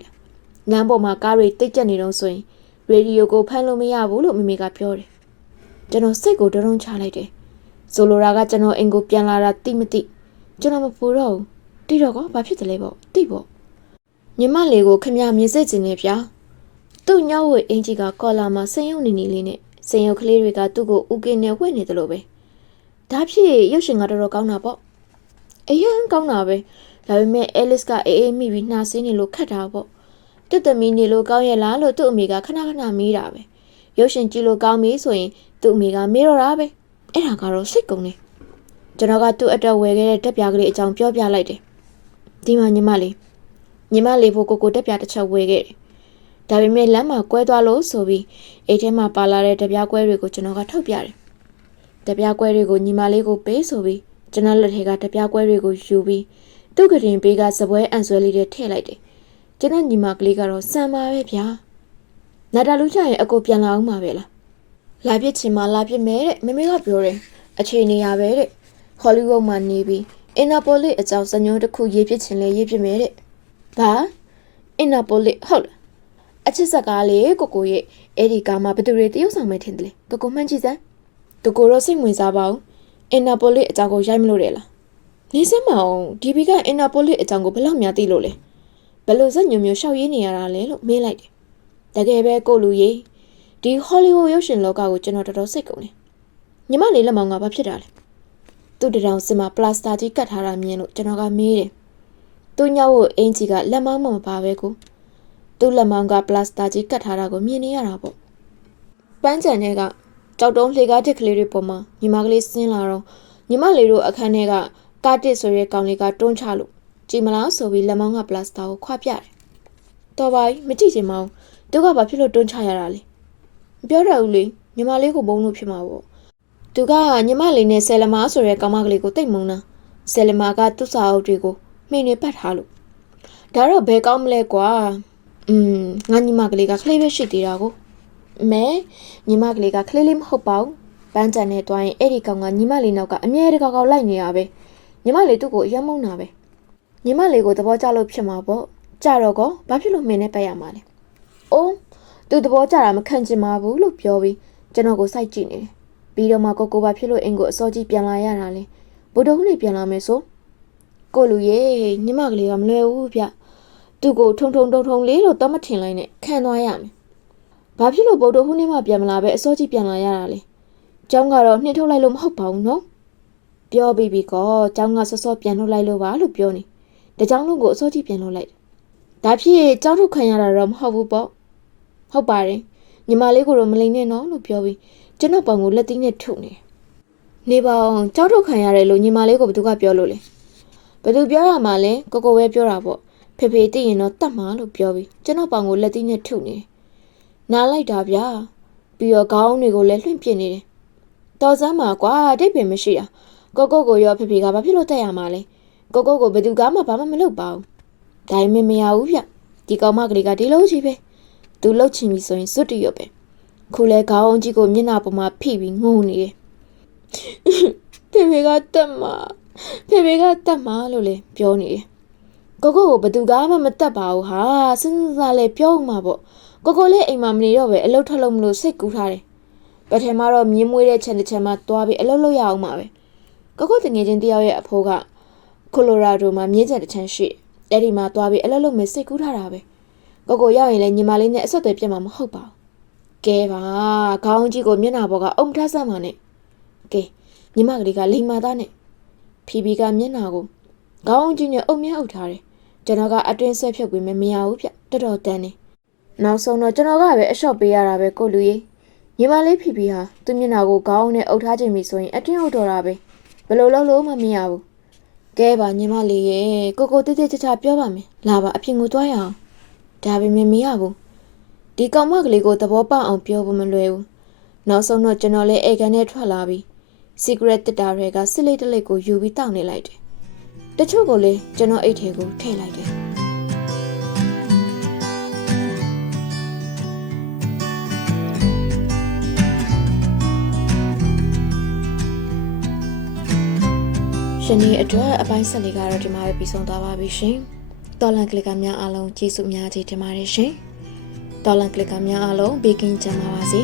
လမ်းပေါ်မှာကားတွေတိတ်ကျက်နေတော့ဆိုရင်ရေဒီယိုကိုဖမ်းလို့မရဘူးလို့မမေကပြောတယ်ကျွန်တော်စိတ်ကိုတုံးချလိုက်တယ်ဆိုလိုတာကကျွန်တော်အိမ်ကိုပြန်လာတာတိမသိကျွန်တော်မပူတော့ဘူးတိတော့ကောဘာဖြစ်တယ်လဲပေါ့တိပေါ့ညီမလေးကိုခမမြင်စိတ်ကျင်နေဗျာသူ့ညောက်ဝဲအင်ကြီးကကော်လာမှာစိန်ရုံနေနေလေးနဲ့စိန်ရုံကလေးတွေကသူ့ကိုဥကင်းနဲ့ဝှက်နေတယ်လို့ပဲဒါဖြစ်ရုပ်ရှင်ကတော်တော်ကောင်းတာပေါ့အရင်ကောင်းတာပဲဒါပေမဲ့အဲလစ်ကအေးမိပြီးနှာစင်းနေလို့ခတ်တာပေါ့တွတ်သမီးနေလို့ကောင်းရဲ့လားလို့သူ့အမေကခဏမေးတာပဲရုပ်ရှင်ကြည့်လို့ကောင်းပြီဆိုရင်သူ့အမေကမေးတော့တာပဲအဲ့ဒါကတော့စိတ်ကုန်နေကျွန်တော်ကသူ့အတွက်ဝယ်ခဲ့တဲ့တက်ပြားကလေးအကြောင်းပြောပြလိုက်တယ်ဒီမှာညီမလေးဖို့ကိုတက်ပြားတစ်ချက်ဝယ်ခဲ့တယ်ဒါပေမဲ့လမ်းမှာကွဲသွားလို့ဆိုပြီးအိတ်ထဲမှာပါလာတဲ့တက်ပြားကွဲတွေကိုကျွန်တော်ကထုတ်ပြတယ်တက်ပြားကွဲတွေကိုညီမလေးကိုပေးဆိုပြီးကျွန်တော်လက်ထဲကတက်ပြားကွဲတွေကိုယူပြီးသူ့ကတင်ပေးကစပွဲအန်ဆွဲလေးတွေထည့်လိုက်တယ်ကျွန်တော်ညီမကလေးကတော့စံပါပဲဗျာနာတာလူချရဲ့အကိုပြန်လာအောင်ပါပဲလားလာပြစ်ချင်မှလာပြစ်မယ်တဲ့မမေကပြောတယ်အချိန်နေရပဲတဲ့ဟောလိဝုဒ်မှာနေပြီးအင်နာပိုလစ်အကြောင်းစညွှန်းတစ်ခုရေးပြစ်ချင်လဲရေးပြစ်မယ်တဲ့ဘာအင်နာပိုလစ်ဟုတ်လားအချစ်စကားလေးကိုရဲ့အဲ့ဒီကားမှာဘယ်သူတွေတရုပ်ဆောင်မယ်ထင်တယ်လေကိုမှန်းကြည့်စမ်းသူကိုတော့စိတ်ဝင်စားပါဘူးအင်နာပိုလစ်အကြောင်းကိုရိုက်မလို့တယ်လားနေစမ်းမအောင်ဒီဘီကအင်နာပိုလစ်အကြောင်းကိုဘယ်လောက်များသိလို့လဲဘယ်လိုစက်ညွမျိုးရှောက်ရေးနေရတာလဲလို့မေးလိုက်တယ်တကယ်ပဲကိုလူကြီးဒီဟောလိဝုဒ်ရုပ်ရှင်လောကကိုကျွန်တော်တော်တော်စိတ်ကုန်တယ်ညီမလေးလက်မောင်ကဘာဖြစ်တာလဲသူ့တောင်စင်မှာပလတ်စတာကြီးကတ်ထားတာမြင်လို့ကျွန်တော်ကမေးတယ်သူ့ညောက်ကိုအင်ကြီးကလက်မောင်းမပါပဲကိုသူ့လက်မောင်းကပလတ်စတာကြီးကတ်ထားတာကိုမြင်နေရတာပေါ့ပန်းချန်ထဲကကြောက်တုံးလှေကားတစ်ကလေးတွေပေါ်မှာညီမကလေးဆင်းလာတော့ညီမလေးတို့အခန်းထဲကကားတစ်ဆိုရဲကောင်လေးကတွန်းချလို့ကြည်မလားဆိုပြီးလက်မောင်းကပလတ်စတာကိုခွာပြတယ်တော်ပါမကြည့်ချင်ပါဘူးသူကဘာဖြစ်လို့တွန်းချရတာလဲမပြောတော့ဘူးလေညီမလေးကိုမုန်းလို့ဖြစ်မှာပေါ့သူကညီမလေးနဲ့ဆယ်လမားဆိုရဲကောင်မကလေးကိုတိတ်မုန်းတာဆယ်လမားကသူ့စာအုပ်တွေကို မှိန်တွေပတ်ထားလို့ဒါတော့ဘယ်ကောင်းမလဲကွာငါညီမကလေးကခလေးပဲရှိသေးတာကိုမဲညီမကလေးကခလေးလေးမဟုတ်ပါဘူးပန်းချန်နဲ့တွိုင်းအဲ့ဒီကောင်ကညီမလေးနောက်ကအမြဲတကောက်ကောက်လိုက်နေရပဲညီမလေးသူ့ကိုအယမ်းမုန်းတာပဲညီမလေးကိုသဘောကျလို့ဖြစ်မှာပေါ့ကြတော့ကောဘာဖြစ်လို့မှင်နဲ့ပတ်ရမှာလဲအိုးသူသဘောကျတာမခံချင်ပါဘူးလို့ပြောပြီးကျွန်တော်ကိုစိုက်ကြည့်နေတယ်ပြီးတော့မှကိုဘာဖြစ်လို့အိမ်ကိုအစောကြီးပြန်လာရတာလဲဗုဒ္ဓဟူးနေ့ပြန်လာမယ်ဆိုကိုလူရဲ့ညီမကလေးကမလွယ်ဘူးဗျသူ့ကိုထုံလေးလို့တော့မထင်လိုက်နဲ့ခံသွားရမယ်ဘာဖြစ်လို့ဗုဒ္ဓဟူးနေ့မှပြန်မလာပဲအစောကြီးပြန်လာရတာလဲကျောင်းကတော့နှင်ထုတ်လိုက်လို့မဟုတ်ပါဘူးနော်ပြောပြီးပြီကောကျောင်းကစောပြန်ထုတ်လိုက်လို့ပါလို့ပြောနေတကျောင်းလုံးကိုအစောကြီးပြန်ထုတ်လိုက်ဒါဖြစ်ကျောင်းထုတ်ခံရတာတော့မဟုတ်ဘူးပေါ့ဟုတ်ပါတယ်ညီမလေးကိုတော့မလိမ်နဲ့နော်လို့ပြောပြီးကျွန်တော်ပေါင်ကိုလက်သီးနဲ့ထုနေနေပါအောင်ကျောင်းထုတ်ခံရတယ်လို့ညီမလေးကိုဘယ်သူကပြောလို့လဲဘယ်သူပြောရမှာလဲကိုပဲပြောတာပေါ့ဖေသိရင်တော့တတ်မှာလို့ပြောပြီးကျွန်တော်ပေါင်ကိုလက်သီးနဲ့ထုနေနားလိုက်တာဗျာပြီးတော့ခေါင်းတွေကိုလည်းလွှင့်ပြစ်နေတယ်တော်စမ်းမှာကွာတိတ်ပင်မရှိတာကိုရောဖေကဘာဖြစ်လို့တက်ရမှာလဲကိုဘယ်သူကမှဘာမှမလုပ်ပါဘူးဒါပေမဲ့မရဘူးဗျဒီကောင်မကလေးကဒီလိုကြီးပဲသူလှုပ်ချင်ပြီဆိုရင်စွတ်တရွတ်ပဲခုလဲခေါင်းကြီးကိုမျက်နှာပေါ်မှာဖိပြီးငိုနေတယ်ဖေကတက်မှာလို့လေပြောနေတယ်ကိုဘယ်သူကမှမတက်ပါဘူးဟာစဉ်းစားလဲပြောမှပေါ့ကိုလည်းအိမ်မှာမနေတော့ပဲအလုပ်ထွက်လို့မလို့စိတ်ကူးထားတယ်ပထမတော့မြင်းမွေးတဲ့ခြံတစ်ခြံမှာသွားပြီးအလုပ်လုပ်ရအောင်ပါပဲတငယ်ချင်းတယောက်ရဲ့အဖိုးကကိုလိုရာဒိုမှာမြင်းခြံတစ်ခြံရှိအဲ့ဒီမှာသွားပြီးအလုပ်လုပ်မယ်စိတ်ကူးထားတာပဲကိုရောက်ရင်လည်းညီမလေးနဲ့အဆက်အသွယ်ပြတ်မှာမဟုတ်ပါဘူးကဲပါခေါင်းကြီးကိုမျက်နှာပေါ်ကအုံထားစမ်းပါနဲ့ကဲညီမကလေးကလိမ်မာသားနဲ့ဖီကမျက်နှာကိုခေါင်းကြီးနဲ့အုံမြအုပ်ထားတယ်ကျွန်တော်ကအတွင်းဆက်ဖြုတ်ပြီးမရဘူးဗျတော်တော်တန်းနေနောက်ဆုံးတော့ကျွန်တော်ကပဲအလျှော့ပေးရတာပဲကိုလူကြီးညီမလေးဖီဟာသူ့မျက်နှာကိုခေါင်းနဲ့အုပ်ထားခြင်းပြီဆိုရင်အတွင်းအုပ်တော်တာပဲဘယ်လိုလုပ်လို့မှမရဘူးကဲပါညီမလေးရဲ့ကိုတိတိကျကျပြောပါမယ်လာပါအပြင်ကိုသွားရအောင်ဒါပေမဲ့မရဘူးဒီကောင်မကလေးကိုသဘောပေါက်အောင်ပြောဖို့မလွယ်ဘူးနောက်ဆုံးတော့ကျွန်တော်လည်းအေကန်နဲ့ထွက်လာပြီး secret တက်တာတွေကစစ်လေးတလိပ်ကိုယူပြီးတောက်နေလိုက်တယ်တချို့ကိုလည်းကျွန်တော်အိတ်ထဲကိုထည့်လိုက်တယ်ရှင်ဒီအတွက်အပိုင်းဆက်လေးကတော့ဒီမှာပဲပြီးဆုံးသွားပါပြီရှင်တော်လန်ကလစ်ကများအားလုံးကျေးဇူးများကြီးတင်ပါတယ်ရှင်တော်လန်ကလစ်ကများအားလုံးဘေးကင်းကြပါစေ